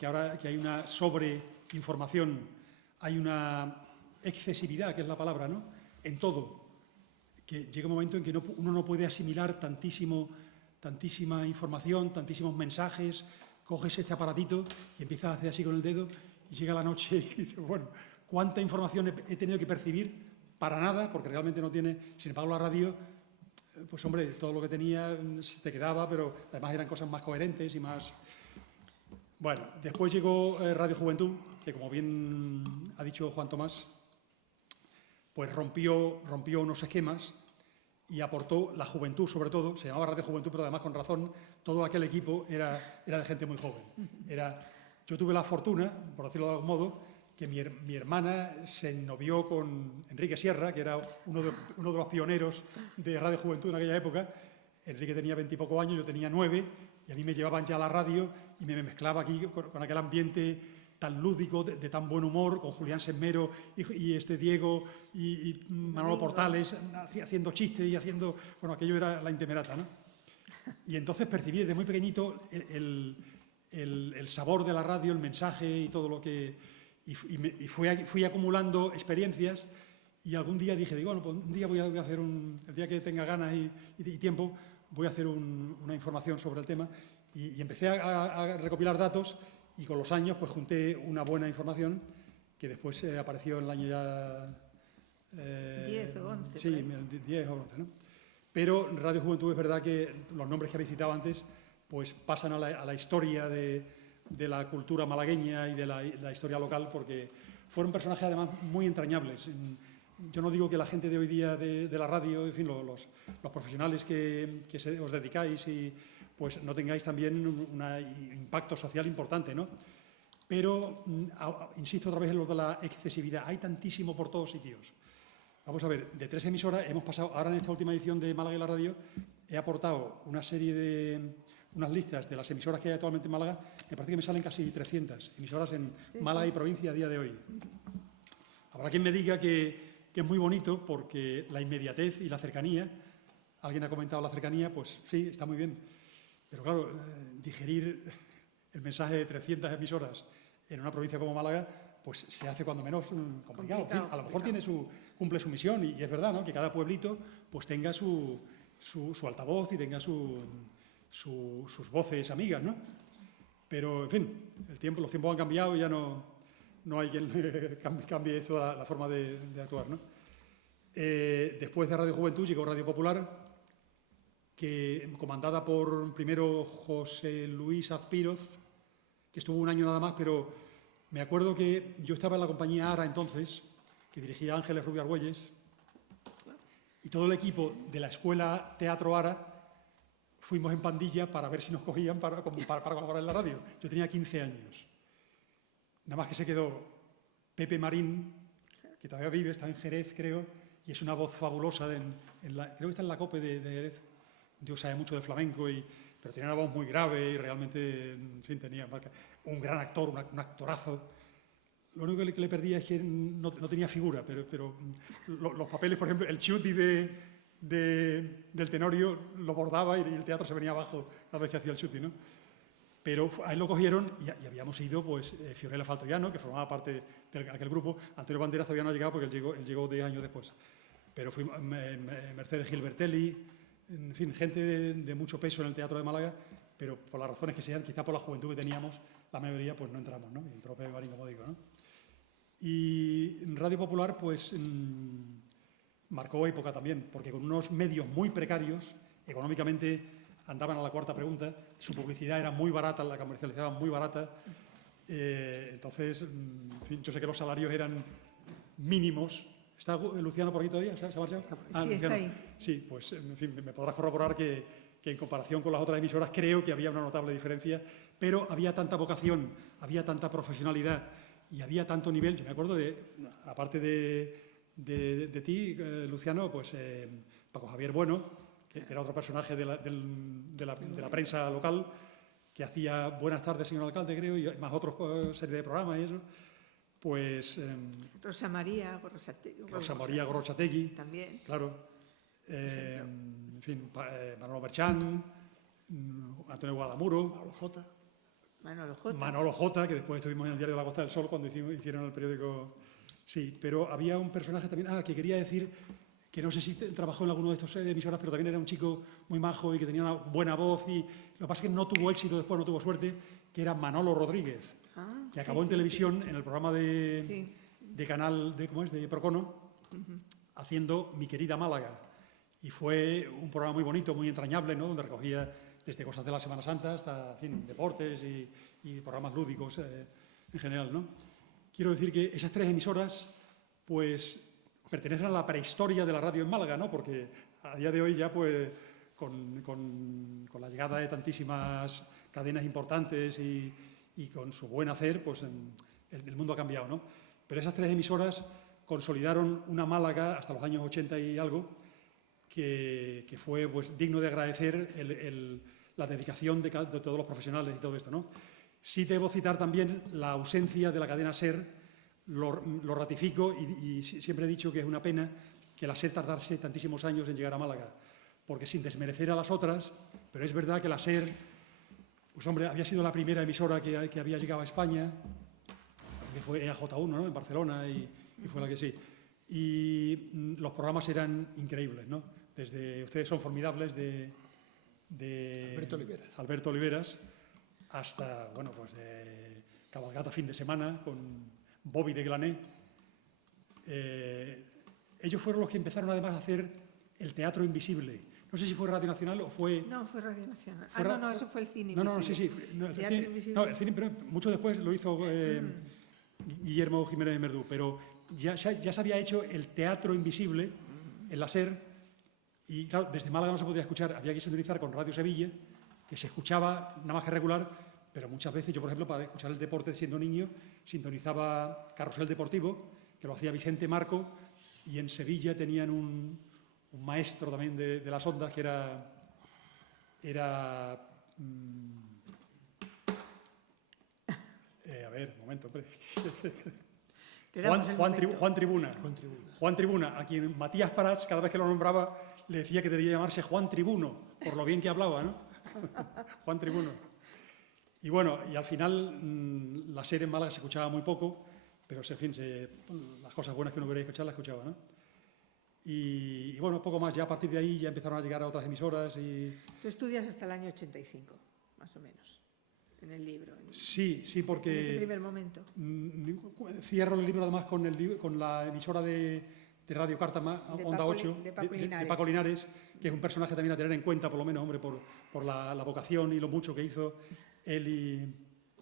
ahora que hay una sobreinformación, hay una excesividad, que es la palabra, ¿no? En todo, que llega un momento en que uno no puede asimilar tantísima información, tantísimos mensajes, coges este aparatito y empiezas a hacer así con el dedo y llega la noche y dices, bueno, ¿cuánta información he tenido que percibir? Para nada, porque realmente no tiene, sin embargo la radio, pues hombre, todo lo que tenía se te quedaba, pero además eran cosas más coherentes y más... Bueno, después llegó Radio Juventud, que como bien ha dicho Juan Tomás, pues rompió unos esquemas y aportó la juventud, sobre todo, se llamaba Radio Juventud, pero además con razón, todo aquel equipo era de gente muy joven. Yo tuve la fortuna, por decirlo de algún modo, que mi hermana se ennovió con Enrique Sierra, que era uno de los pioneros de Radio Juventud en aquella época. Enrique tenía 20 y poco años, yo tenía 9, y a mí me llevaban ya a la radio y me mezclaba aquí con aquel ambiente tan lúdico, de tan buen humor, con Julián Semmero y Diego y Manolo Portales haciendo chistes y haciendo... Bueno, aquello era la intemerata, ¿no? Y entonces percibí desde muy pequeñito el sabor de la radio, el mensaje y todo lo que... Y fui acumulando experiencias y algún día dije, bueno, pues un día voy a hacer el día que tenga ganas y tiempo, voy a hacer una información sobre el tema y empecé a recopilar datos y con los años pues junté una buena información que después apareció en el año ya... 10 o 11. Sí, 10 o 11, ¿no? Pero Radio Juventud es verdad que los nombres que habéis citado antes pues pasan a la historia de la cultura malagueña y de la historia local, porque fueron personajes además muy entrañables. Yo no digo que la gente de hoy día de la radio, en fin, los profesionales que os dedicáis y pues no tengáis también un impacto social importante, ¿no? Pero insisto otra vez en lo de la excesividad. Hay tantísimo por todos sitios. Vamos a ver, de 3 emisoras hemos pasado, ahora en esta última edición de Málaga y la Radio, he aportado una serie de... unas listas de las emisoras que hay actualmente en Málaga, me parece que me salen casi 300 emisoras en Málaga y provincia a día de hoy. Habrá quien me diga que es muy bonito porque la inmediatez y la cercanía, alguien ha comentado la cercanía, pues sí, está muy bien, pero claro, digerir el mensaje de 300 emisoras en una provincia como Málaga, pues se hace cuando menos complicado. A lo mejor cumple su misión y es verdad, ¿no? Que cada pueblito pues tenga su altavoz y tenga sus voces amigas, ¿no? Pero, en fin, los tiempos han cambiado y ya no hay quien cambie eso, la forma de actuar, ¿no? Después de Radio Juventud llegó Radio Popular, comandada por primero José Luis Azpiroz, que estuvo un año nada más, pero me acuerdo que yo estaba en la compañía ARA entonces, que dirigía Ángeles Rubio Argüelles, y todo el equipo de la Escuela Teatro ARA fuimos en pandilla para ver si nos cogían para colaborar en la radio. Yo tenía 15 años. Nada más que se quedó Pepe Marín, que todavía vive, está en Jerez, creo, y es una voz fabulosa, creo que está en la COPE de Jerez. Dios sabe mucho de flamenco y pero tenía una voz muy grave y realmente, en fin, tenía un gran actor, un actorazo. Lo único que le perdía es que no tenía figura, pero los papeles, por ejemplo, el chuti del Tenorio lo bordaba y el teatro se venía abajo cada vez que hacía el chuti, ¿no? Pero a él lo cogieron y habíamos ido, pues, Fiorella Faltoiano, que formaba parte de aquel grupo. Antonio Banderas todavía no ha llegado porque él llegó 10 años después. Pero fuimos Mercedes Gilbertelli, en fin, gente de mucho peso en el Teatro de Málaga, pero por las razones que sean, quizá por la juventud que teníamos, la mayoría pues no entramos, ¿no? Y entró Pepe Marín, como digo, ¿no? Y Radio Popular, pues, marcó época también, porque con unos medios muy precarios, económicamente andaban a la cuarta pregunta, su publicidad era muy barata, la comercializaban muy barata, entonces, en fin, yo sé que los salarios eran mínimos. ¿Está Luciano por aquí todavía? ¿Se ha marchado? Sí, Luciano. está ahí. Sí, pues, en fin, me podrás corroborar que en comparación con las otras emisoras creo que había una notable diferencia, pero había tanta vocación, había tanta profesionalidad y había tanto nivel. Yo me acuerdo aparte de ti, Luciano, pues Paco Javier Bueno, que era otro personaje de la prensa local, que hacía Buenas tardes, señor alcalde, creo, y más otros serie de programas y eso. Pues Rosa María Gorrochategui, también. claro. En fin, Manolo Berchán, Antonio Guadamuro, Manolo J, que después estuvimos en el Diario de la Costa del Sol cuando hicieron el periódico. Sí, pero había un personaje también, que quería decir, que no sé si trabajó en alguno de estos emisoras, pero también era un chico muy majo y que tenía una buena voz, y lo que pasa es que no tuvo éxito después, no tuvo suerte, que era Manolo Rodríguez, que acabó en televisión en el programa de canal, de Procono, haciendo Mi querida Málaga. Y fue un programa muy bonito, muy entrañable, ¿no? Donde recogía desde cosas de la Semana Santa hasta, en fin, deportes y programas lúdicos en general, ¿no? Quiero decir que esas tres emisoras, pues, pertenecen a la prehistoria de la radio en Málaga, ¿no? Porque a día de hoy ya, pues, con la llegada de tantísimas cadenas importantes y con su buen hacer, pues el mundo ha cambiado, ¿no? Pero esas tres emisoras consolidaron una Málaga hasta los años 80 y algo, que fue, pues, digno de agradecer la dedicación de todos los profesionales y todo esto, ¿no? Sí debo citar también la ausencia de la cadena SER. Lo ratifico y siempre he dicho que es una pena que la SER tardase tantísimos años en llegar a Málaga, porque sin desmerecer a las otras, pero es verdad que la SER, pues hombre, había sido la primera emisora que había llegado a España, que fue EAJ1, ¿no? En Barcelona, y fue la que sí. Y los programas eran increíbles, ¿no? Desde Ustedes son formidables, de Alberto Oliveras, hasta, bueno, pues de Cabalgata fin de semana, con Bobby de Glané. Ellos fueron los que empezaron además a hacer el teatro invisible. No sé si fue Radio Nacional o fue... No, fue Radio Nacional. No, eso fue el cine invisible. No, sí. El cine, pero mucho después lo hizo Guillermo Jiménez de Merdú, pero ya se había hecho el teatro invisible en la SER, y claro, desde Málaga no se podía escuchar, había que sintonizar con Radio Sevilla, que se escuchaba nada más que regular, pero muchas veces yo, por ejemplo, para escuchar el deporte siendo niño, sintonizaba Carrusel Deportivo, que lo hacía Vicente Marco, y en Sevilla tenían un maestro también de las ondas, que era a ver, un momento, hombre. Juan Tribuna, a quien Matías Prats, cada vez que lo nombraba, le decía que debía llamarse Juan Tribuno, por lo bien que hablaba, ¿no? Juan Tribuno. Y bueno, y al final la SER en Málaga se escuchaba muy poco, pero en fin, las cosas buenas que uno quería escuchar las escuchaba, ¿no? Y bueno, poco más, ya a partir de ahí ya empezaron a llegar a otras emisoras y... Tú estudias hasta el año 85, más o menos, en el libro. Sí, porque... En ese primer momento. Cierro el libro además con la emisora de Radio Cártama, Onda 8, de Paco Linares, que es un personaje también a tener en cuenta, por lo menos, hombre, por la vocación y lo mucho que hizo él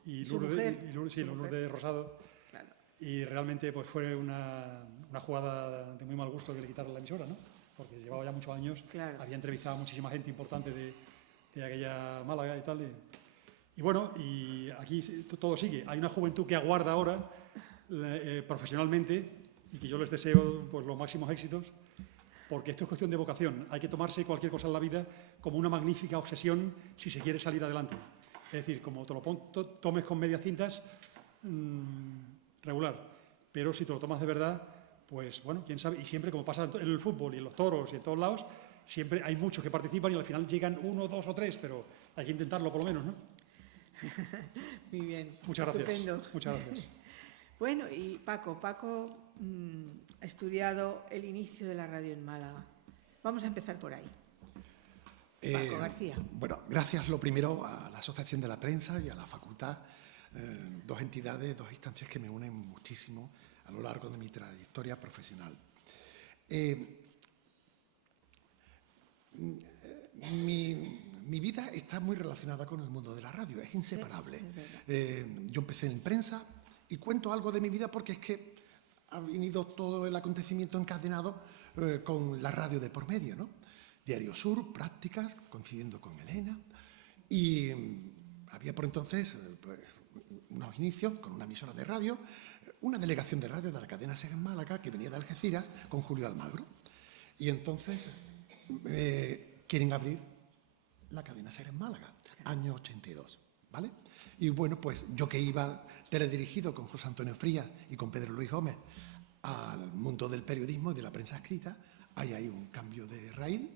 y Lourdes Rosado. Claro. Y realmente pues fue una jugada de muy mal gusto que le quitaran la emisora, ¿no? Porque llevaba ya muchos años, claro. Había entrevistado a muchísima gente importante de aquella Málaga y tal. Y bueno, y aquí todo sigue. Hay una juventud que aguarda ahora profesionalmente y que yo les deseo pues los máximos éxitos. porque esto es cuestión de vocación. Hay que tomarse cualquier cosa en la vida como una magnífica obsesión si se quiere salir adelante. Es decir, como te lo tomes con medias tintas, regular. Pero si te lo tomas de verdad, pues bueno, quién sabe. Y siempre, como pasa en el fútbol y en los toros y en todos lados, siempre hay muchos que participan y al final llegan 1, 2 o 3, pero hay que intentarlo por lo menos, ¿no? Muy bien. Muchas gracias. Estupendo. Muchas gracias. Bueno, y Paco ha estudiado el inicio de la radio en Málaga. Vamos a empezar por ahí. Paco García. Bueno, gracias lo primero a la Asociación de la Prensa y a la Facultad, dos entidades, dos instancias que me unen muchísimo a lo largo de mi trayectoria profesional. Mi vida está muy relacionada con el mundo de la radio, es inseparable. Yo empecé en prensa y cuento algo de mi vida porque es que ha venido todo el acontecimiento encadenado con la radio de por medio, ¿no? Diario Sur, prácticas, coincidiendo con Elena, y había por entonces pues, unos inicios con una emisora de radio, una delegación de radio de la cadena SER en Málaga, que venía de Algeciras, con Julio Almagro. Y entonces quieren abrir la cadena SER en Málaga, año 82, ¿vale? Y bueno, pues yo que iba teledirigido con José Antonio Frías y con Pedro Luis Gómez al mundo del periodismo y de la prensa escrita, hay un cambio de raíl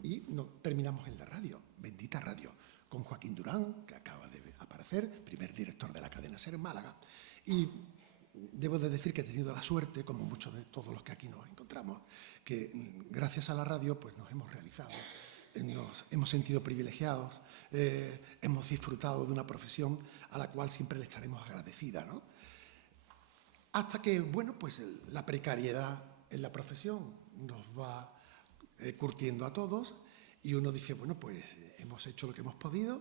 y terminamos en la radio, bendita radio, con Joaquín Durán, que acaba de aparecer, primer director de la cadena SER en Málaga. Y debo de decir que he tenido la suerte, como muchos de todos los que aquí nos encontramos, que gracias a la radio pues nos hemos realizado, nos hemos sentido privilegiados, hemos disfrutado de una profesión a la cual siempre le estaremos agradecida, ¿no? Hasta que, bueno, pues la precariedad en la profesión nos va curtiendo a todos y uno dice, bueno, pues hemos hecho lo que hemos podido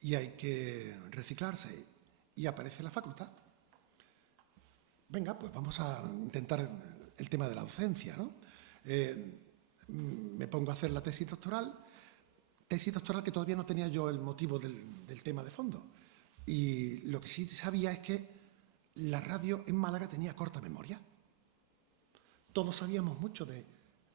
y hay que reciclarse. Y aparece la facultad. Venga, pues vamos a intentar el tema de la docencia, ¿no? Me pongo a hacer la tesis doctoral que todavía no tenía yo el motivo del tema de fondo. Y lo que sí sabía es que la radio en Málaga tenía corta memoria. Todos sabíamos mucho de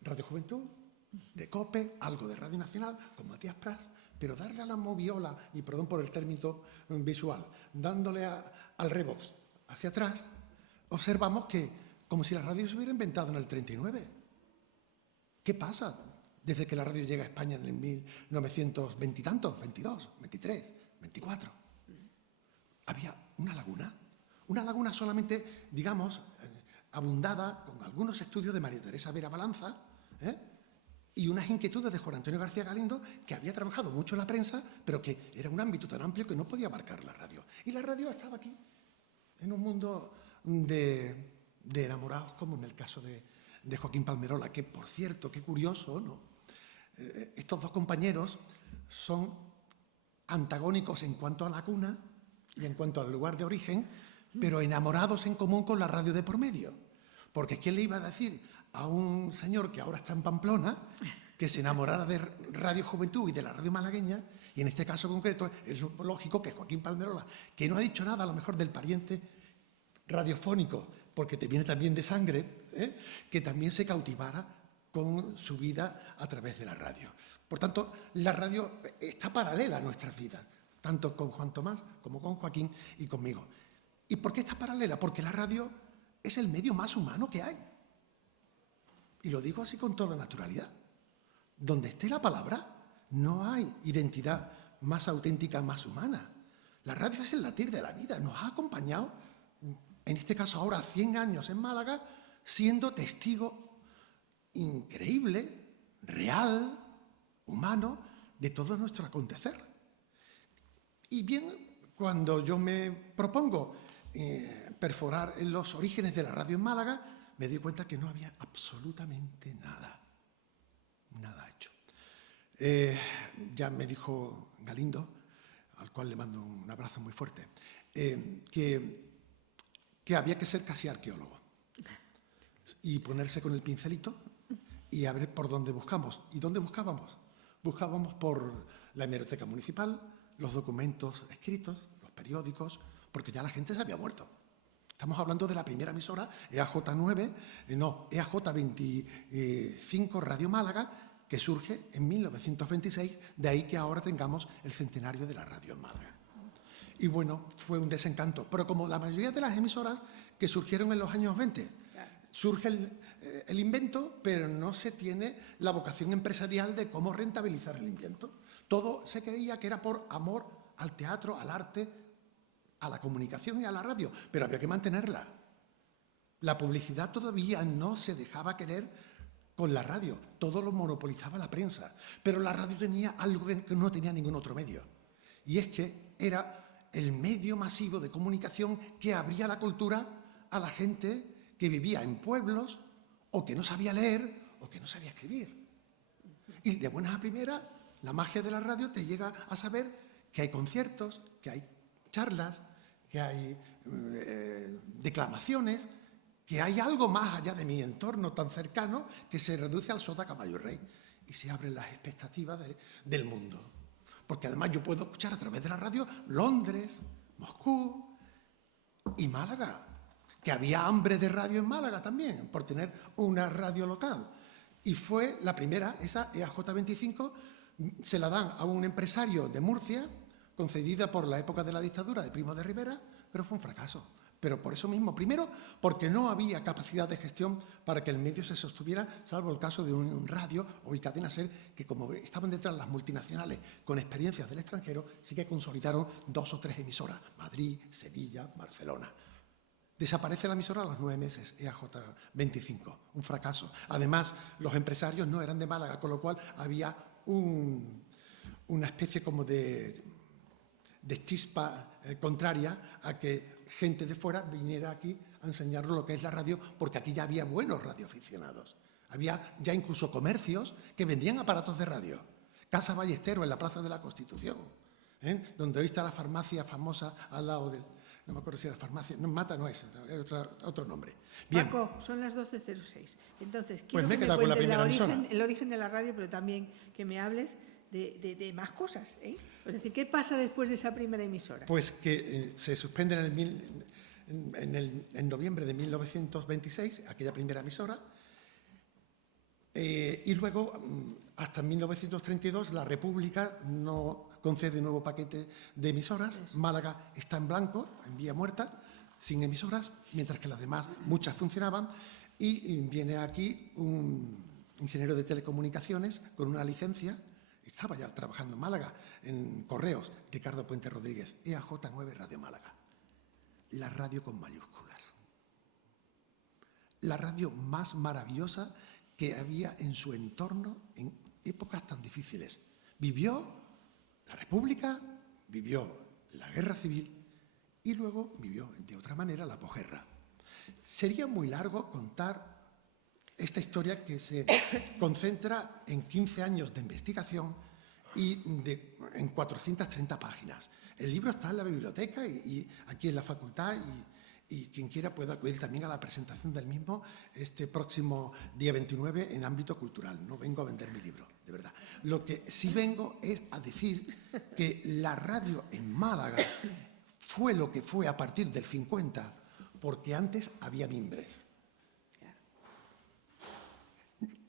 Radio Juventud, de COPE, algo de Radio Nacional, con Matías Prats, pero darle a la moviola, y perdón por el término visual, dándole al Revox hacia atrás, observamos que como si la radio se hubiera inventado en el 39. ¿Qué pasa desde que la radio llega a España en el 1920 y tantos, 22, 23, 24? Había una laguna solamente, digamos, abundada con algunos estudios de María Teresa Vera Balanza, y unas inquietudes de Juan Antonio García Galindo, que había trabajado mucho en la prensa, pero que era un ámbito tan amplio que no podía abarcar la radio. Y la radio estaba aquí, en un mundo de enamorados, como en el caso de Joaquín Palmerola, que, por cierto, qué curioso, ¿no? Estos dos compañeros son antagónicos en cuanto a la cuna y en cuanto al lugar de origen, pero enamorados en común con la radio de por medio. Porque ¿quién le iba a decir a un señor que ahora está en Pamplona que se enamorara de Radio Juventud y de la radio malagueña? Y en este caso concreto es lógico que Joaquín Palmerola, que no ha dicho nada a lo mejor del pariente radiofónico, porque te viene también de sangre, que también se cautivara con su vida a través de la radio. Por tanto, la radio está paralela a nuestras vidas, tanto con Juan Tomás como con Joaquín y conmigo. ¿Y por qué está paralela? Porque la radio es el medio más humano que hay. Y lo digo así con toda naturalidad. Donde esté la palabra, no hay identidad más auténtica, más humana. La radio es el latir de la vida, nos ha acompañado, en este caso ahora 100 años en Málaga, siendo testigo increíble, real, humano, de todo nuestro acontecer. Y bien, cuando yo me propongo perforar en los orígenes de la radio en Málaga, me di cuenta que no había absolutamente nada hecho. Ya me dijo Galindo, al cual le mando un abrazo muy fuerte, que había que ser casi arqueólogo y ponerse con el pincelito y a ver por dónde buscamos. ¿Y dónde buscábamos? Buscábamos por la hemeroteca municipal, los documentos escritos, los periódicos, porque ya la gente se había muerto. Estamos hablando de la primera emisora, EAJ 25 Radio Málaga, que surge en 1926, de ahí que ahora tengamos el centenario de la radio en Málaga. Y bueno, fue un desencanto, pero como la mayoría de las emisoras que surgieron en los años 20, surge el invento, pero no se tiene la vocación empresarial de cómo rentabilizar el invento. Todo se creía que era por amor al teatro, al arte, a la comunicación y a la radio, pero había que mantenerla. La publicidad todavía no se dejaba querer con la radio, todo lo monopolizaba la prensa, pero la radio tenía algo que no tenía ningún otro medio, y es que era el medio masivo de comunicación que abría la cultura a la gente que vivía en pueblos o que no sabía leer o que no sabía escribir. Y de buenas a primeras, la magia de la radio te llega a saber que hay conciertos, que hay charlas, que hay declamaciones, que hay algo más allá de mi entorno tan cercano que se reduce al sota, caballo y rey. Y se abren las expectativas del mundo. Porque además yo puedo escuchar a través de la radio Londres, Moscú y Málaga, que había hambre de radio en Málaga también, por tener una radio local. Y fue la primera, esa EAJ 25, se la dan a un empresario de Murcia, concedida por la época de la dictadura de Primo de Rivera, pero fue un fracaso. Pero por eso mismo, primero, porque no había capacidad de gestión para que el medio se sostuviera, salvo el caso de un radio o cadena SER, que como estaban detrás las multinacionales con experiencias del extranjero, sí que consolidaron 2 o 3 emisoras, Madrid, Sevilla, Barcelona. Desaparece la emisora a los 9 meses, EAJ 25, un fracaso. Además, los empresarios no eran de Málaga, con lo cual había una especie como de chispa contraria a que gente de fuera viniera aquí a enseñarnos lo que es la radio, porque aquí ya había buenos radioaficionados. Había ya incluso comercios que vendían aparatos de radio. Casa Ballesteros en la Plaza de la Constitución, donde hoy está la farmacia famosa al lado del... No me acuerdo si era farmacia, no, Mata no es otro nombre. Bien. Paco, son las 12:06. Entonces, Pues quiero me he que quedado con la primera emisora. el origen de la radio, pero también que me hables de más cosas. Es decir, ¿qué pasa después de esa primera emisora? Pues que se suspende en noviembre de 1926, aquella primera emisora, y luego, hasta 1932, la República no concede nuevo paquete de emisoras. Málaga está en blanco, en vía muerta, sin emisoras, mientras que las demás, muchas funcionaban, y viene aquí un ingeniero de telecomunicaciones con una licencia. Estaba ya trabajando en Málaga, en Correos, Ricardo Puente Rodríguez, EAJ9 Radio Málaga. La radio con mayúsculas. La radio más maravillosa que había en su entorno en épocas tan difíciles. Vivió la República, vivió la Guerra Civil y luego vivió, de otra manera, la posguerra. Sería muy largo contar esta historia que se concentra en 15 años de investigación y en 430 páginas. El libro está en la biblioteca y aquí en la facultad y quien quiera puede acudir también a la presentación del mismo este próximo día 29 en ámbito cultural. No vengo a vender mi libro, de verdad. Lo que sí vengo es a decir que la radio en Málaga fue lo que fue a partir del 50, porque antes había mimbres.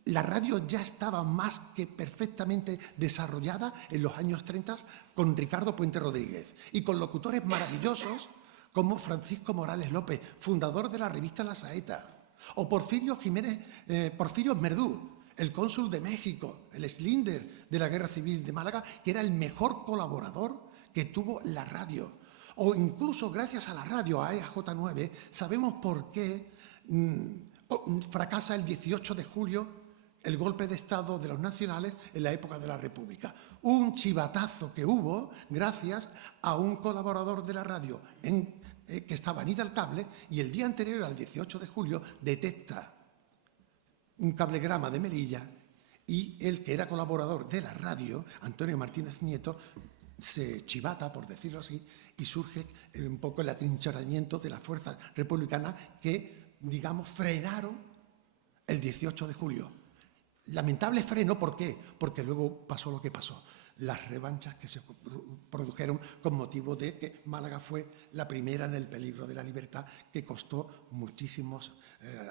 La radio ya estaba más que perfectamente desarrollada en los años 30 con Ricardo Puente Rodríguez y con locutores maravillosos como Francisco Morales López, fundador de la revista La Saeta, o Porfirio Merdú, el cónsul de México, el Slinder de la Guerra Civil de Málaga, que era el mejor colaborador que tuvo la radio. O incluso gracias a la radio, a EAJ9, sabemos por qué fracasa el 18 de julio el golpe de Estado de los nacionales en la época de la República. Un chivatazo que hubo gracias a un colaborador de la radio que estaba en Idalcable y el día anterior al 18 de julio detecta un cablegrama de Melilla y el que era colaborador de la radio, Antonio Martínez Nieto, se chivata, por decirlo así, y surge un poco el atrincheramiento de las fuerzas republicanas que, digamos, frenaron el 18 de julio. Lamentable freno, ¿por qué? Porque luego pasó lo que pasó. las revanchas que se produjeron con motivo de que Málaga fue la primera en el peligro de la libertad, que costó muchísimos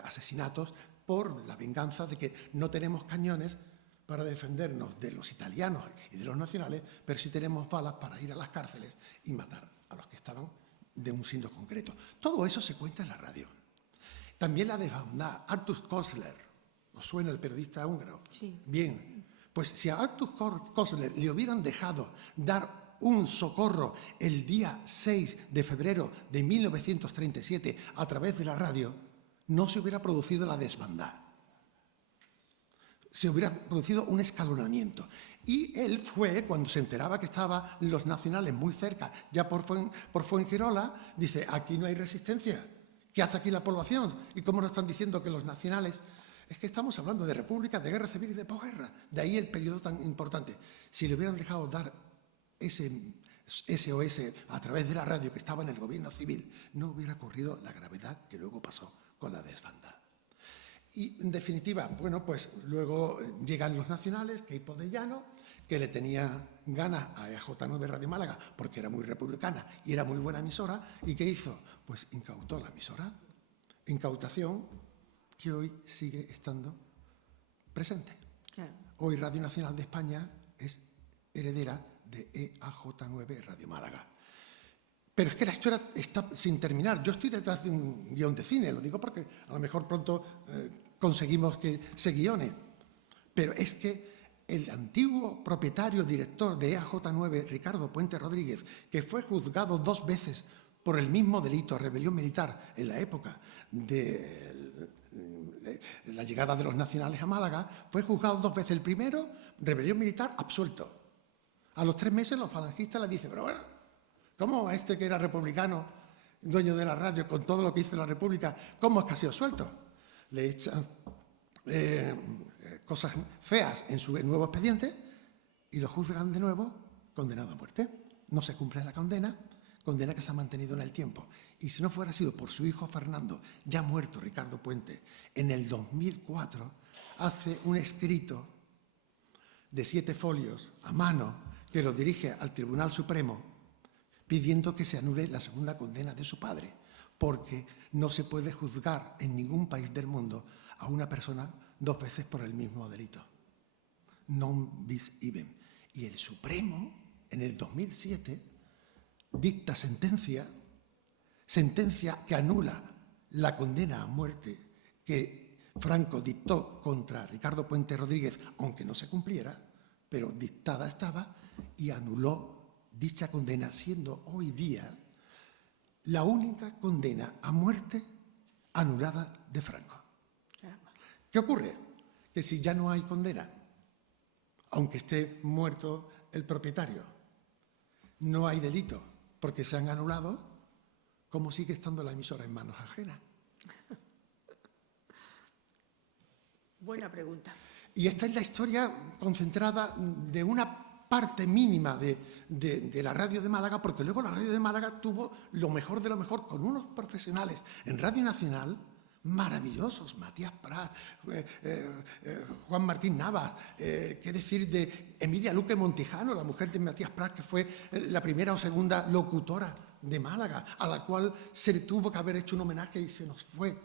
asesinatos por la venganza de que no tenemos cañones para defendernos de los italianos y de los nacionales, pero sí tenemos balas para ir a las cárceles y matar a los que estaban de un signo concreto. Todo eso se cuenta en la radio. También la desbandada, Artur Koestler, ¿os suena el periodista húngaro? Sí. Bien, pues si a Artur Koestler le hubieran dejado dar un socorro el día 6 de febrero de 1937 a través de la radio, no se hubiera producido la desbandada. Se hubiera producido un escalonamiento. Y él fue, cuando se enteraba que estaban los nacionales muy cerca, ya por Fuengirola, dice, aquí no hay resistencia. ¿Qué hace aquí la población? ¿Y cómo nos están diciendo que los nacionales? Es que estamos hablando de repúblicas, de guerra civil y de posguerra. De ahí el periodo tan importante. Si le hubieran dejado dar ese SOS a través de la radio que estaba en el gobierno civil, no hubiera ocurrido la gravedad que luego pasó con la desbandada. Y, en definitiva, bueno, pues luego llegan los nacionales, Queipo de Llano, que le tenía ganas a EAJ9 Radio Málaga, porque era muy republicana y era muy buena emisora. ¿Y qué hizo? Pues incautó la emisora. Incautación que hoy sigue estando presente. Claro. Hoy Radio Nacional de España es heredera de EAJ9 Radio Málaga. Pero es que la historia está sin terminar. Yo estoy detrás de un guión de cine, lo digo porque a lo mejor pronto conseguimos que se guione. Pero es que el antiguo propietario director de EAJ9, Ricardo Puente Rodríguez, que fue juzgado 2 veces por el mismo delito, rebelión militar, en la época de la llegada de los nacionales a Málaga, fue juzgado 2 veces. El primero, rebelión militar, absuelto. A los 3 meses los falangistas le dicen, pero bueno, ¿cómo a este que era republicano, dueño de la radio, con todo lo que hizo la República, cómo es que ha sido suelto? Le echan cosas feas en su nuevo expediente y lo juzgan de nuevo, condenado a muerte. No se cumple la condena que se ha mantenido en el tiempo. Y si no fuera sido por su hijo Fernando, ya muerto Ricardo Puente, en el 2004 hace un escrito de 7 folios a mano que lo dirige al Tribunal Supremo pidiendo que se anule la segunda condena de su padre, porque no se puede juzgar en ningún país del mundo a una persona 2 veces por el mismo delito. Non bis idem. Y el Supremo, en el 2007, dicta sentencia que anula la condena a muerte que Franco dictó contra Ricardo Puente Rodríguez, aunque no se cumpliera, pero dictada estaba, y anuló dicha condena, siendo hoy día la única condena a muerte anulada de Franco. ¿Qué ocurre? Que si ya no hay condena, aunque esté muerto el propietario, no hay delito porque se han anulado, ¿cómo sigue estando la emisora en manos ajenas? Buena pregunta. Y esta es la historia concentrada de una parte mínima de la radio de Málaga, porque luego la radio de Málaga tuvo lo mejor de lo mejor con unos profesionales en Radio Nacional maravillosos, Matías Prat, Juan Martín Navas, qué decir de Emilia Luque Montijano, la mujer de Matías Prat, que fue la primera o segunda locutora de Málaga, a la cual se le tuvo que haber hecho un homenaje y se nos fue.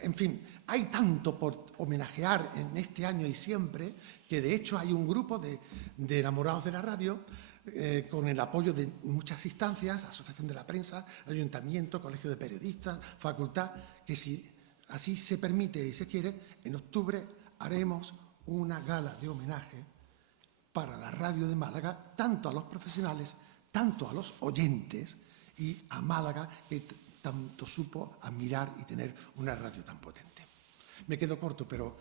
En fin, hay tanto por homenajear en este año y siempre, que de hecho hay un grupo de enamorados de la radio, con el apoyo de muchas instancias, Asociación de la Prensa, Ayuntamiento, Colegio de Periodistas, Facultad, que si así se permite y se quiere, en octubre haremos una gala de homenaje para la radio de Málaga, tanto a los profesionales, tanto a los oyentes y a Málaga, que tanto supo admirar y tener una radio tan potente. Me quedo corto, pero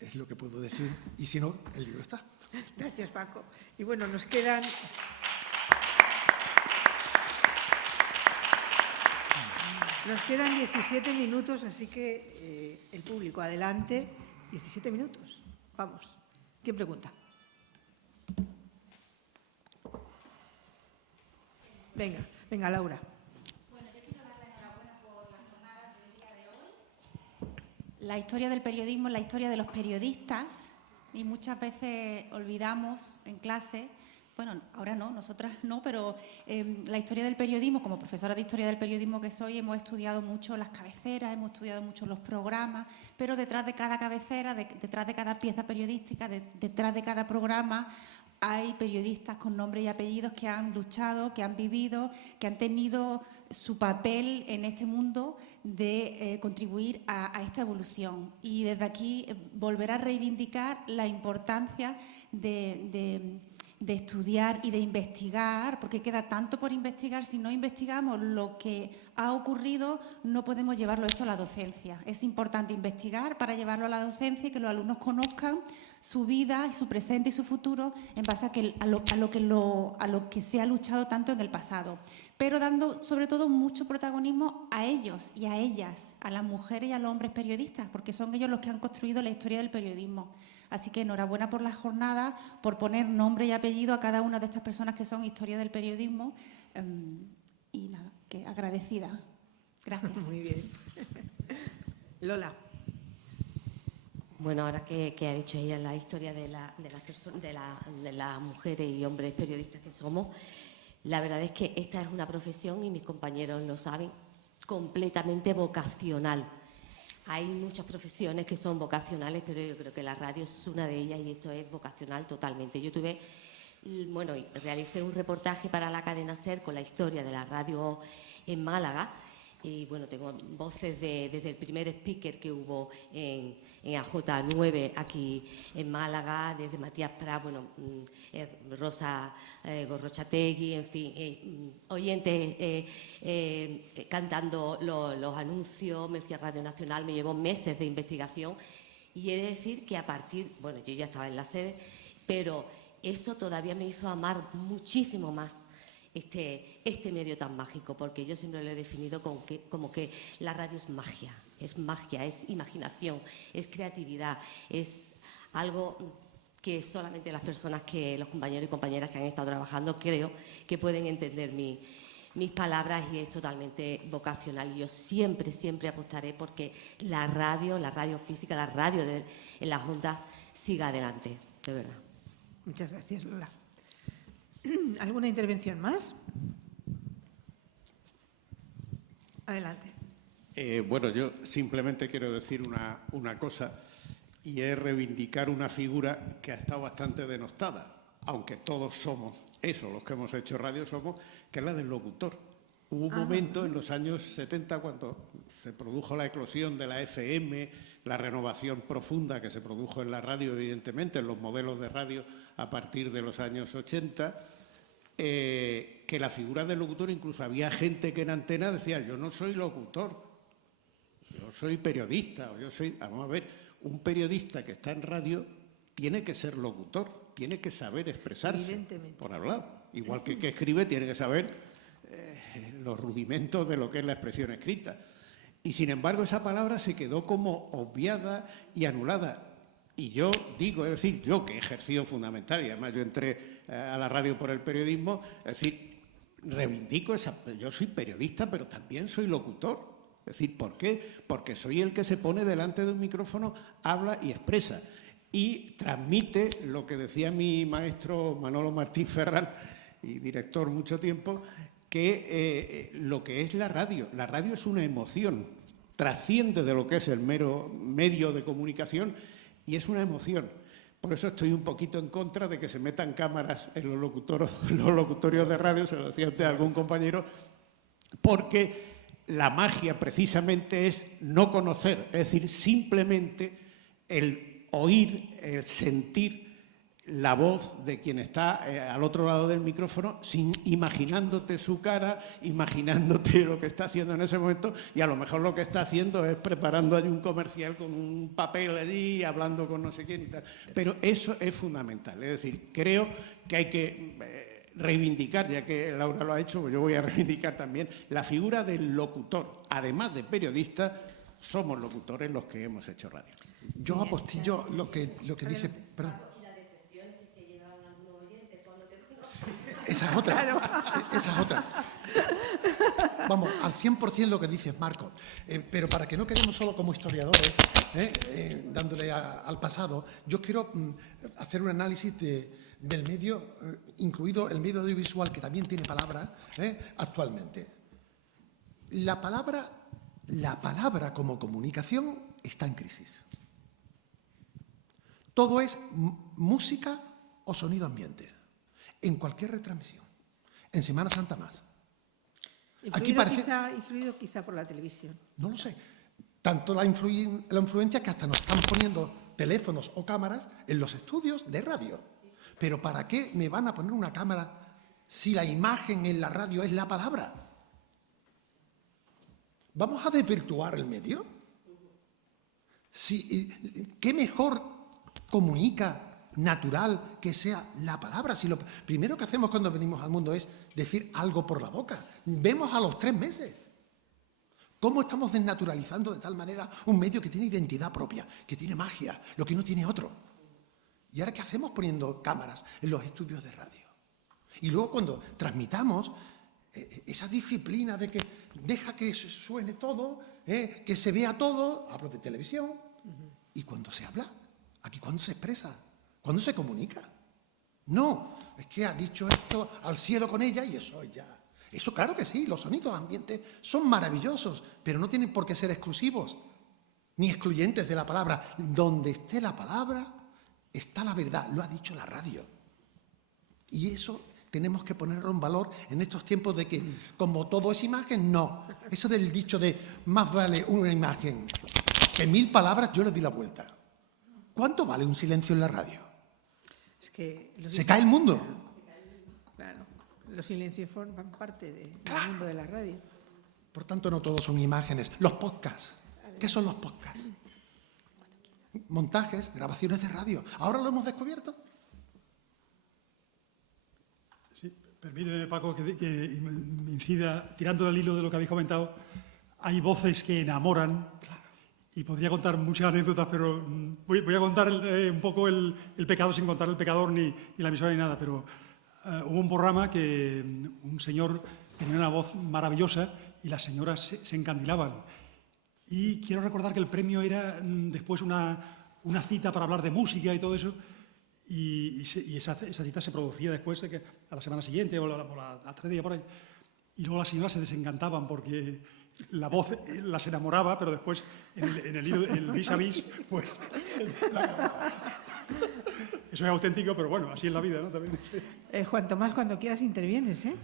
es lo que puedo decir, y si no, el libro está. Gracias, Paco. Y bueno, nos quedan 17 minutos, así que el público, adelante. 17 minutos. Vamos. ¿Quién pregunta? Venga, Laura. Bueno, yo quiero dar la enhorabuena por las jornadas del día de hoy. La historia del periodismo, la historia de los periodistas, y muchas veces olvidamos en clase, bueno, ahora no, nosotras no, pero la historia del periodismo, como profesora de historia del periodismo que soy, hemos estudiado mucho las cabeceras, hemos estudiado mucho los programas, pero detrás de cada cabecera, detrás de cada pieza periodística, detrás de cada programa, hay periodistas con nombre y apellidos que han luchado, que han vivido, que han tenido su papel en este mundo de contribuir a esta evolución. Y desde aquí volver a reivindicar la importancia de estudiar y de investigar, porque queda tanto por investigar. Si no investigamos lo que ha ocurrido, no podemos llevarlo esto a la docencia. Es importante investigar para llevarlo a la docencia y que los alumnos conozcan su vida, su presente y su futuro en base a lo que se ha luchado tanto en el pasado, pero dando sobre todo mucho protagonismo a ellos y a ellas, a las mujeres y a los hombres periodistas, porque son ellos los que han construido la historia del periodismo. Así que enhorabuena por la jornada, por poner nombre y apellido a cada una de estas personas que son historia del periodismo. Y nada, que agradecida. Gracias. Muy bien. Lola. Bueno, ahora que ha dicho ella la historia de las mujeres y hombres periodistas que somos, la verdad es que esta es una profesión, y mis compañeros lo saben, completamente vocacional. Hay muchas profesiones que son vocacionales, pero yo creo que la radio es una de ellas y esto es vocacional totalmente. Yo realicé un reportaje para la cadena SER con la historia de la radio en Málaga. Y bueno, tengo voces desde el primer speaker que hubo en AJ9 aquí en Málaga, desde Matías Prat, Rosa Gorrochategui, en fin, oyentes cantando los anuncios. Me fui a Radio Nacional, me llevó meses de investigación y he de decir que a partir, yo ya estaba en la sede, pero eso todavía me hizo amar muchísimo más este medio tan mágico, porque yo siempre lo he definido como que la radio es magia, es imaginación, es creatividad, es algo que solamente las personas, los compañeros y compañeras que han estado trabajando, creo que pueden entender mis palabras, y es totalmente vocacional. Y yo siempre apostaré porque la radio física, la radio en las ondas siga adelante, de verdad. Muchas gracias, Lola. ¿Alguna intervención más? Adelante. Yo simplemente quiero decir una cosa, y es reivindicar una figura que ha estado bastante denostada, aunque todos somos eso, los que hemos hecho radio somos, que es la del locutor. Hubo un momento en los años 70 cuando se produjo la eclosión de la FM, la renovación profunda que se produjo en la radio, evidentemente, en los modelos de radio a partir de los años 80, que la figura del locutor, incluso había gente que en antena decía: yo no soy locutor, yo soy periodista, Vamos a ver, un periodista que está en radio tiene que ser locutor, tiene que saber expresarse por hablar, igual que escribe tiene que saber los rudimentos de lo que es la expresión escrita. Y sin embargo esa palabra se quedó como obviada y anulada. Y yo digo, yo que he ejercido fundamental, y además yo entré a la radio por el periodismo, reivindico yo soy periodista, pero también soy locutor. ¿Por qué? Porque soy el que se pone delante de un micrófono, habla y expresa. Y transmite lo que decía mi maestro Manolo Martín Ferran, y director mucho tiempo, que lo que es la radio es una emoción, trasciende de lo que es el mero medio de comunicación, y es una emoción. Por eso estoy un poquito en contra de que se metan cámaras en los locutorios de radio, se lo decía usted a algún compañero, porque la magia precisamente es no conocer, es decir, simplemente el oír, el sentir la voz de quien está al otro lado del micrófono, imaginándote su cara, imaginándote lo que está haciendo en ese momento, y a lo mejor lo que está haciendo es preparando allí un comercial con un papel allí, hablando con no sé quién y tal. Pero eso es fundamental. Es decir, creo que hay que reivindicar, ya que Laura lo ha hecho, pues yo voy a reivindicar también la figura del locutor. Además de periodista, somos locutores los que hemos hecho radio. Yo apostillo lo que dice... Perdón. Esa es otra, esa es otra. Vamos, al 100% lo que dices, Marco. Pero para que no quedemos solo como historiadores, dándole al pasado, yo quiero hacer un análisis del medio, incluido el medio audiovisual, que también tiene palabra actualmente. La palabra como comunicación está en crisis. Todo es música o sonido ambiente, en cualquier retransmisión. En Semana Santa más. Influido quizá por la televisión. No lo sé. Tanto la influencia que hasta nos están poniendo teléfonos o cámaras en los estudios de radio. Pero ¿para qué me van a poner una cámara si la imagen en la radio es la palabra? ¿Vamos a desvirtuar el medio? ¿Qué mejor comunica natural que sea la palabra? Si lo primero que hacemos cuando venimos al mundo es decir algo por la boca. Vemos a los 3 meses. ¿Cómo estamos desnaturalizando de tal manera un medio que tiene identidad propia, que tiene magia, lo que no tiene otro? ¿Y ahora qué hacemos poniendo cámaras en los estudios de radio? Y luego cuando transmitamos, esa disciplina de que deja que suene todo, que se vea todo, hablo de televisión, y cuando se habla, aquí cuando se expresa, cuando se comunica. No, es que ha dicho esto al cielo con ella y eso ya. Eso claro que sí, los sonidos ambientes son maravillosos, pero no tienen por qué ser exclusivos, ni excluyentes de la palabra. Donde esté la palabra, está la verdad, lo ha dicho la radio. Y eso tenemos que ponerlo en valor en estos tiempos de que, como todo es imagen, no. Eso del dicho de más vale una imagen que 1000 palabras, yo le di la vuelta. ¿Cuánto vale un silencio en la radio? Es que Se cae el mundo. Claro, los silencios forman parte del mundo de la radio. Por tanto, no todos son imágenes. Los podcasts. ¿Qué son los podcasts? Montajes, grabaciones de radio. ¿Ahora lo hemos descubierto? Sí, permíteme, Paco, que me incida, tirando del hilo de lo que habéis comentado. Hay voces que enamoran. Y podría contar muchas anécdotas, pero voy a contar un poco el pecado sin contar el pecador ni la emisora ni nada. Pero hubo un programa que un señor tenía una voz maravillosa y las señoras se encandilaban. Y quiero recordar que el premio era después una cita para hablar de música y todo eso. Y esa cita se producía después a la semana siguiente o a 3 días por ahí. Y luego las señoras se desencantaban porque la voz las enamoraba, pero después en el vis a vis, pues... Eso es auténtico, pero bueno, así es la vida, ¿no? También. Juan Tomás, cuando quieras intervienes, ¿eh?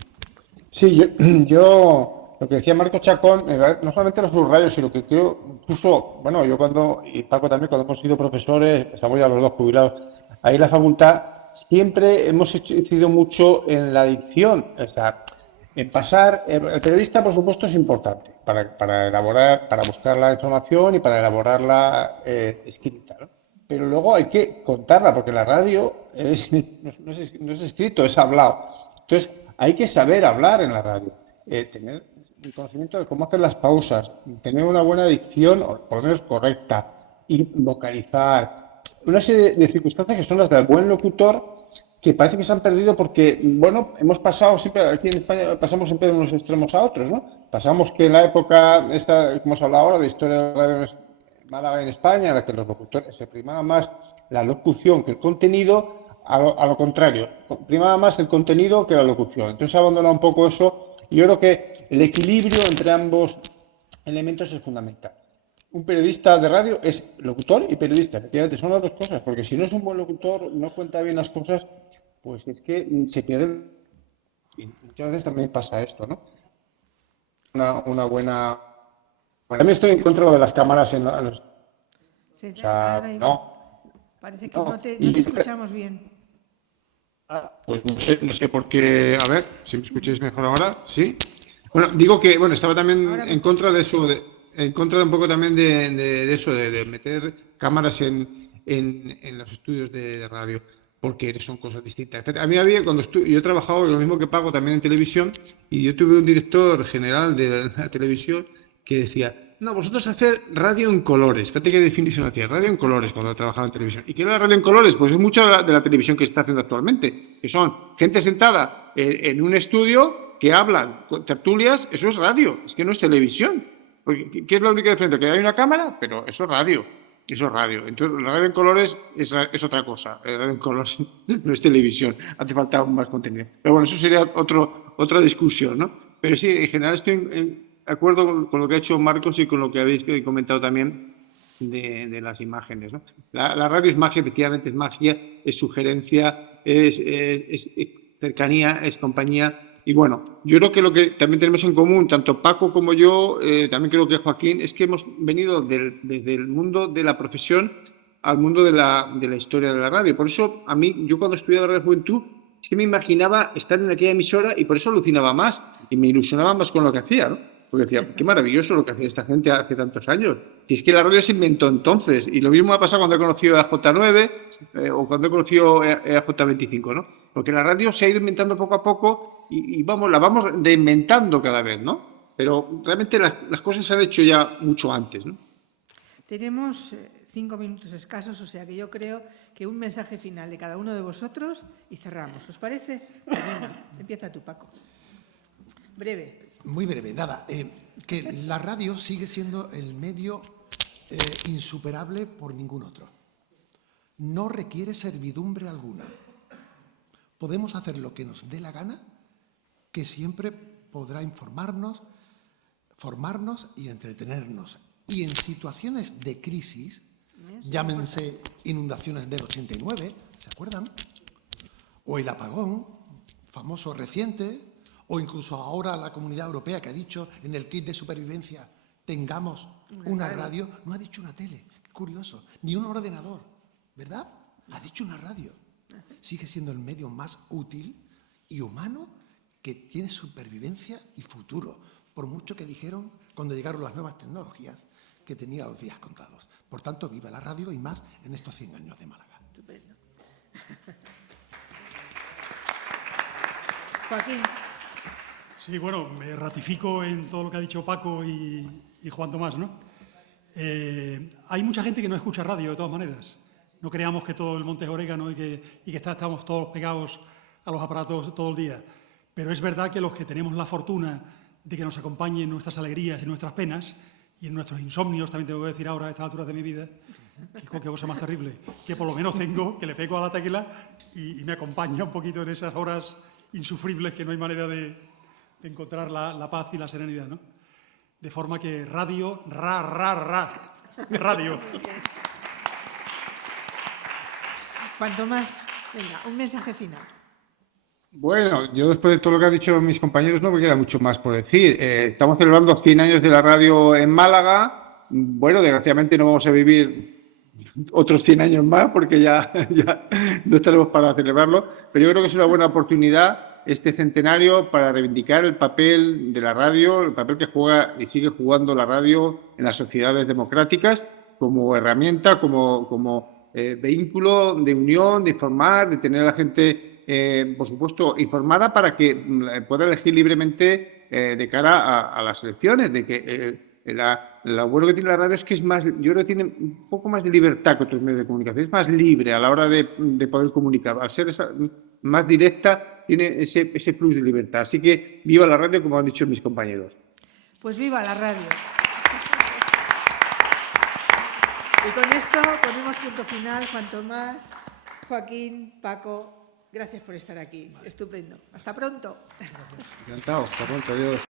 Sí, yo lo que decía Marco Chacón, no solamente los subrayos, sino que creo, incluso, bueno, yo cuando, y Paco también, cuando hemos sido profesores, estamos ya los dos jubilados, ahí en la facultad, siempre hemos incidido mucho en la dicción, o sea, en pasar, el periodista, por supuesto, es importante para elaborar, para buscar la información y para elaborarla escrita, ¿no? Pero luego hay que contarla, porque la radio no es escrito, es hablado. Entonces, hay que saber hablar en la radio, tener el conocimiento de cómo hacer las pausas, tener una buena dicción, o por lo menos correcta, y vocalizar. Una serie de circunstancias que son las del buen locutor, que parece que se han perdido porque, bueno, hemos pasado siempre, aquí en España pasamos siempre de unos extremos a otros, ¿no? Pasamos que en la época, esta que hemos hablado ahora, de historia de radio Málaga en España, en la que los locutores se primaba más la locución que el contenido, a lo contrario, primaba más el contenido que la locución. Entonces se ha abandonado un poco eso y yo creo que el equilibrio entre ambos elementos es fundamental. Un periodista de radio es locutor y periodista, efectivamente, son las dos cosas, porque si no es un buen locutor, no cuenta bien las cosas, pues es que se pierde. Y muchas veces también pasa esto, ¿no? Una buena... También estoy en contra de las cámaras en los... O sea, no. Parece que no te escuchamos bien. Pues no sé por qué... A ver, si me escucháis mejor ahora, ¿sí? Bueno, digo que, bueno, estaba también en contra de eso, en contra un poco también de eso, de meter cámaras en los estudios de radio, porque son cosas distintas. A mí cuando yo he trabajado lo mismo que Paco también en televisión, y yo tuve un director general de la televisión que decía, no, vosotros hacer radio en colores. Fíjate qué definición hacía, radio en colores cuando trabajaba en televisión. ¿Y qué era la radio en colores? Pues es mucha de la televisión que está haciendo actualmente, que son gente sentada en un estudio que hablan, tertulias, eso es radio, es que no es televisión. Porque, ¿qué es la única diferencia? Que hay una cámara, pero eso es radio. eso es radio. Entonces, la radio en colores es otra cosa. La radio en colores no es televisión, hace falta más contenido. Pero bueno, eso sería otra discusión, ¿no? Pero sí, en general estoy en acuerdo con lo que ha hecho Marcos y con lo que habéis comentado también de las imágenes, ¿no? La radio es magia, efectivamente es magia, es sugerencia, es cercanía, es compañía. Y bueno, yo creo que lo que también tenemos en común, tanto Paco como yo, también creo que Joaquín, es que hemos venido desde el mundo de la profesión al mundo de la historia de la radio. Por eso, a mí, yo cuando estudiaba Radio Juventud, es que me imaginaba estar en aquella emisora y por eso alucinaba más y me ilusionaba más con lo que hacía, ¿no? Porque decía, qué maravilloso lo que hacía esta gente hace tantos años. Si es que la radio se inventó entonces. Y lo mismo ha pasado cuando he conocido a J9 o cuando he conocido a J25, ¿no? Porque la radio se ha ido inventando poco a poco y la vamos reinventando cada vez, ¿no? Pero realmente las cosas se han hecho ya mucho antes, ¿no? Tenemos 5 minutos escasos, o sea que yo creo que un mensaje final de cada uno de vosotros y cerramos. ¿Os parece? Pues venga, empieza tú, Paco. Breve. Muy breve, nada. Que la radio sigue siendo el medio insuperable por ningún otro. No requiere servidumbre alguna. Podemos hacer lo que nos dé la gana, que siempre podrá informarnos, formarnos y entretenernos. Y en situaciones de crisis, llámense inundaciones del 89, ¿se acuerdan? O el apagón, famoso reciente, o incluso ahora la Comunidad Europea que ha dicho en el kit de supervivencia tengamos una radio, no ha dicho una tele, qué curioso, ni un ordenador, ¿verdad? Ha dicho una radio. Sigue siendo el medio más útil y humano que tiene supervivencia y futuro, por mucho que dijeron cuando llegaron las nuevas tecnologías que tenía los días contados. Por tanto, viva la radio y más en estos 100 años de Málaga. Estupendo. Joaquín. Sí, bueno, me ratifico en todo lo que ha dicho Paco y Juan Tomás, ¿no? Hay mucha gente que no escucha radio de todas maneras. No creamos que todo el monte es orégano y que estamos todos pegados a los aparatos todo el día. Pero es verdad que los que tenemos la fortuna de que nos acompañen en nuestras alegrías y nuestras penas y en nuestros insomnios, también tengo que decir ahora a estas alturas de mi vida, qué cosa más terrible, que por lo menos tengo, que le pego a la tecla y me acompaña un poquito en esas horas insufribles que no hay manera de encontrar la paz y la serenidad, ¿no? De forma que radio, radio. Cuanto más, venga, un mensaje final. Bueno, yo después de todo lo que han dicho mis compañeros no me queda mucho más por decir. Estamos celebrando 100 años de la radio en Málaga. Bueno, desgraciadamente no vamos a vivir otros 100 años más porque ya no estaremos para celebrarlo, pero yo creo que es una buena oportunidad este centenario para reivindicar el papel de la radio, el papel que juega y sigue jugando la radio en las sociedades democráticas como herramienta, como vehículo de unión, de informar, de tener a la gente, por supuesto, informada para que pueda elegir libremente de cara a las elecciones, de que lo bueno que tiene la radio es que es más, yo creo que tiene un poco más de libertad que otros medios de comunicación, es más libre a la hora de poder comunicar, al ser más directa tiene ese plus de libertad. Así que viva la radio, como han dicho mis compañeros. Pues viva la radio. Y con esto ponemos punto final. Juan Tomás, Joaquín, Paco, gracias por estar aquí. Estupendo. Hasta pronto. Encantado. Hasta pronto. Adiós.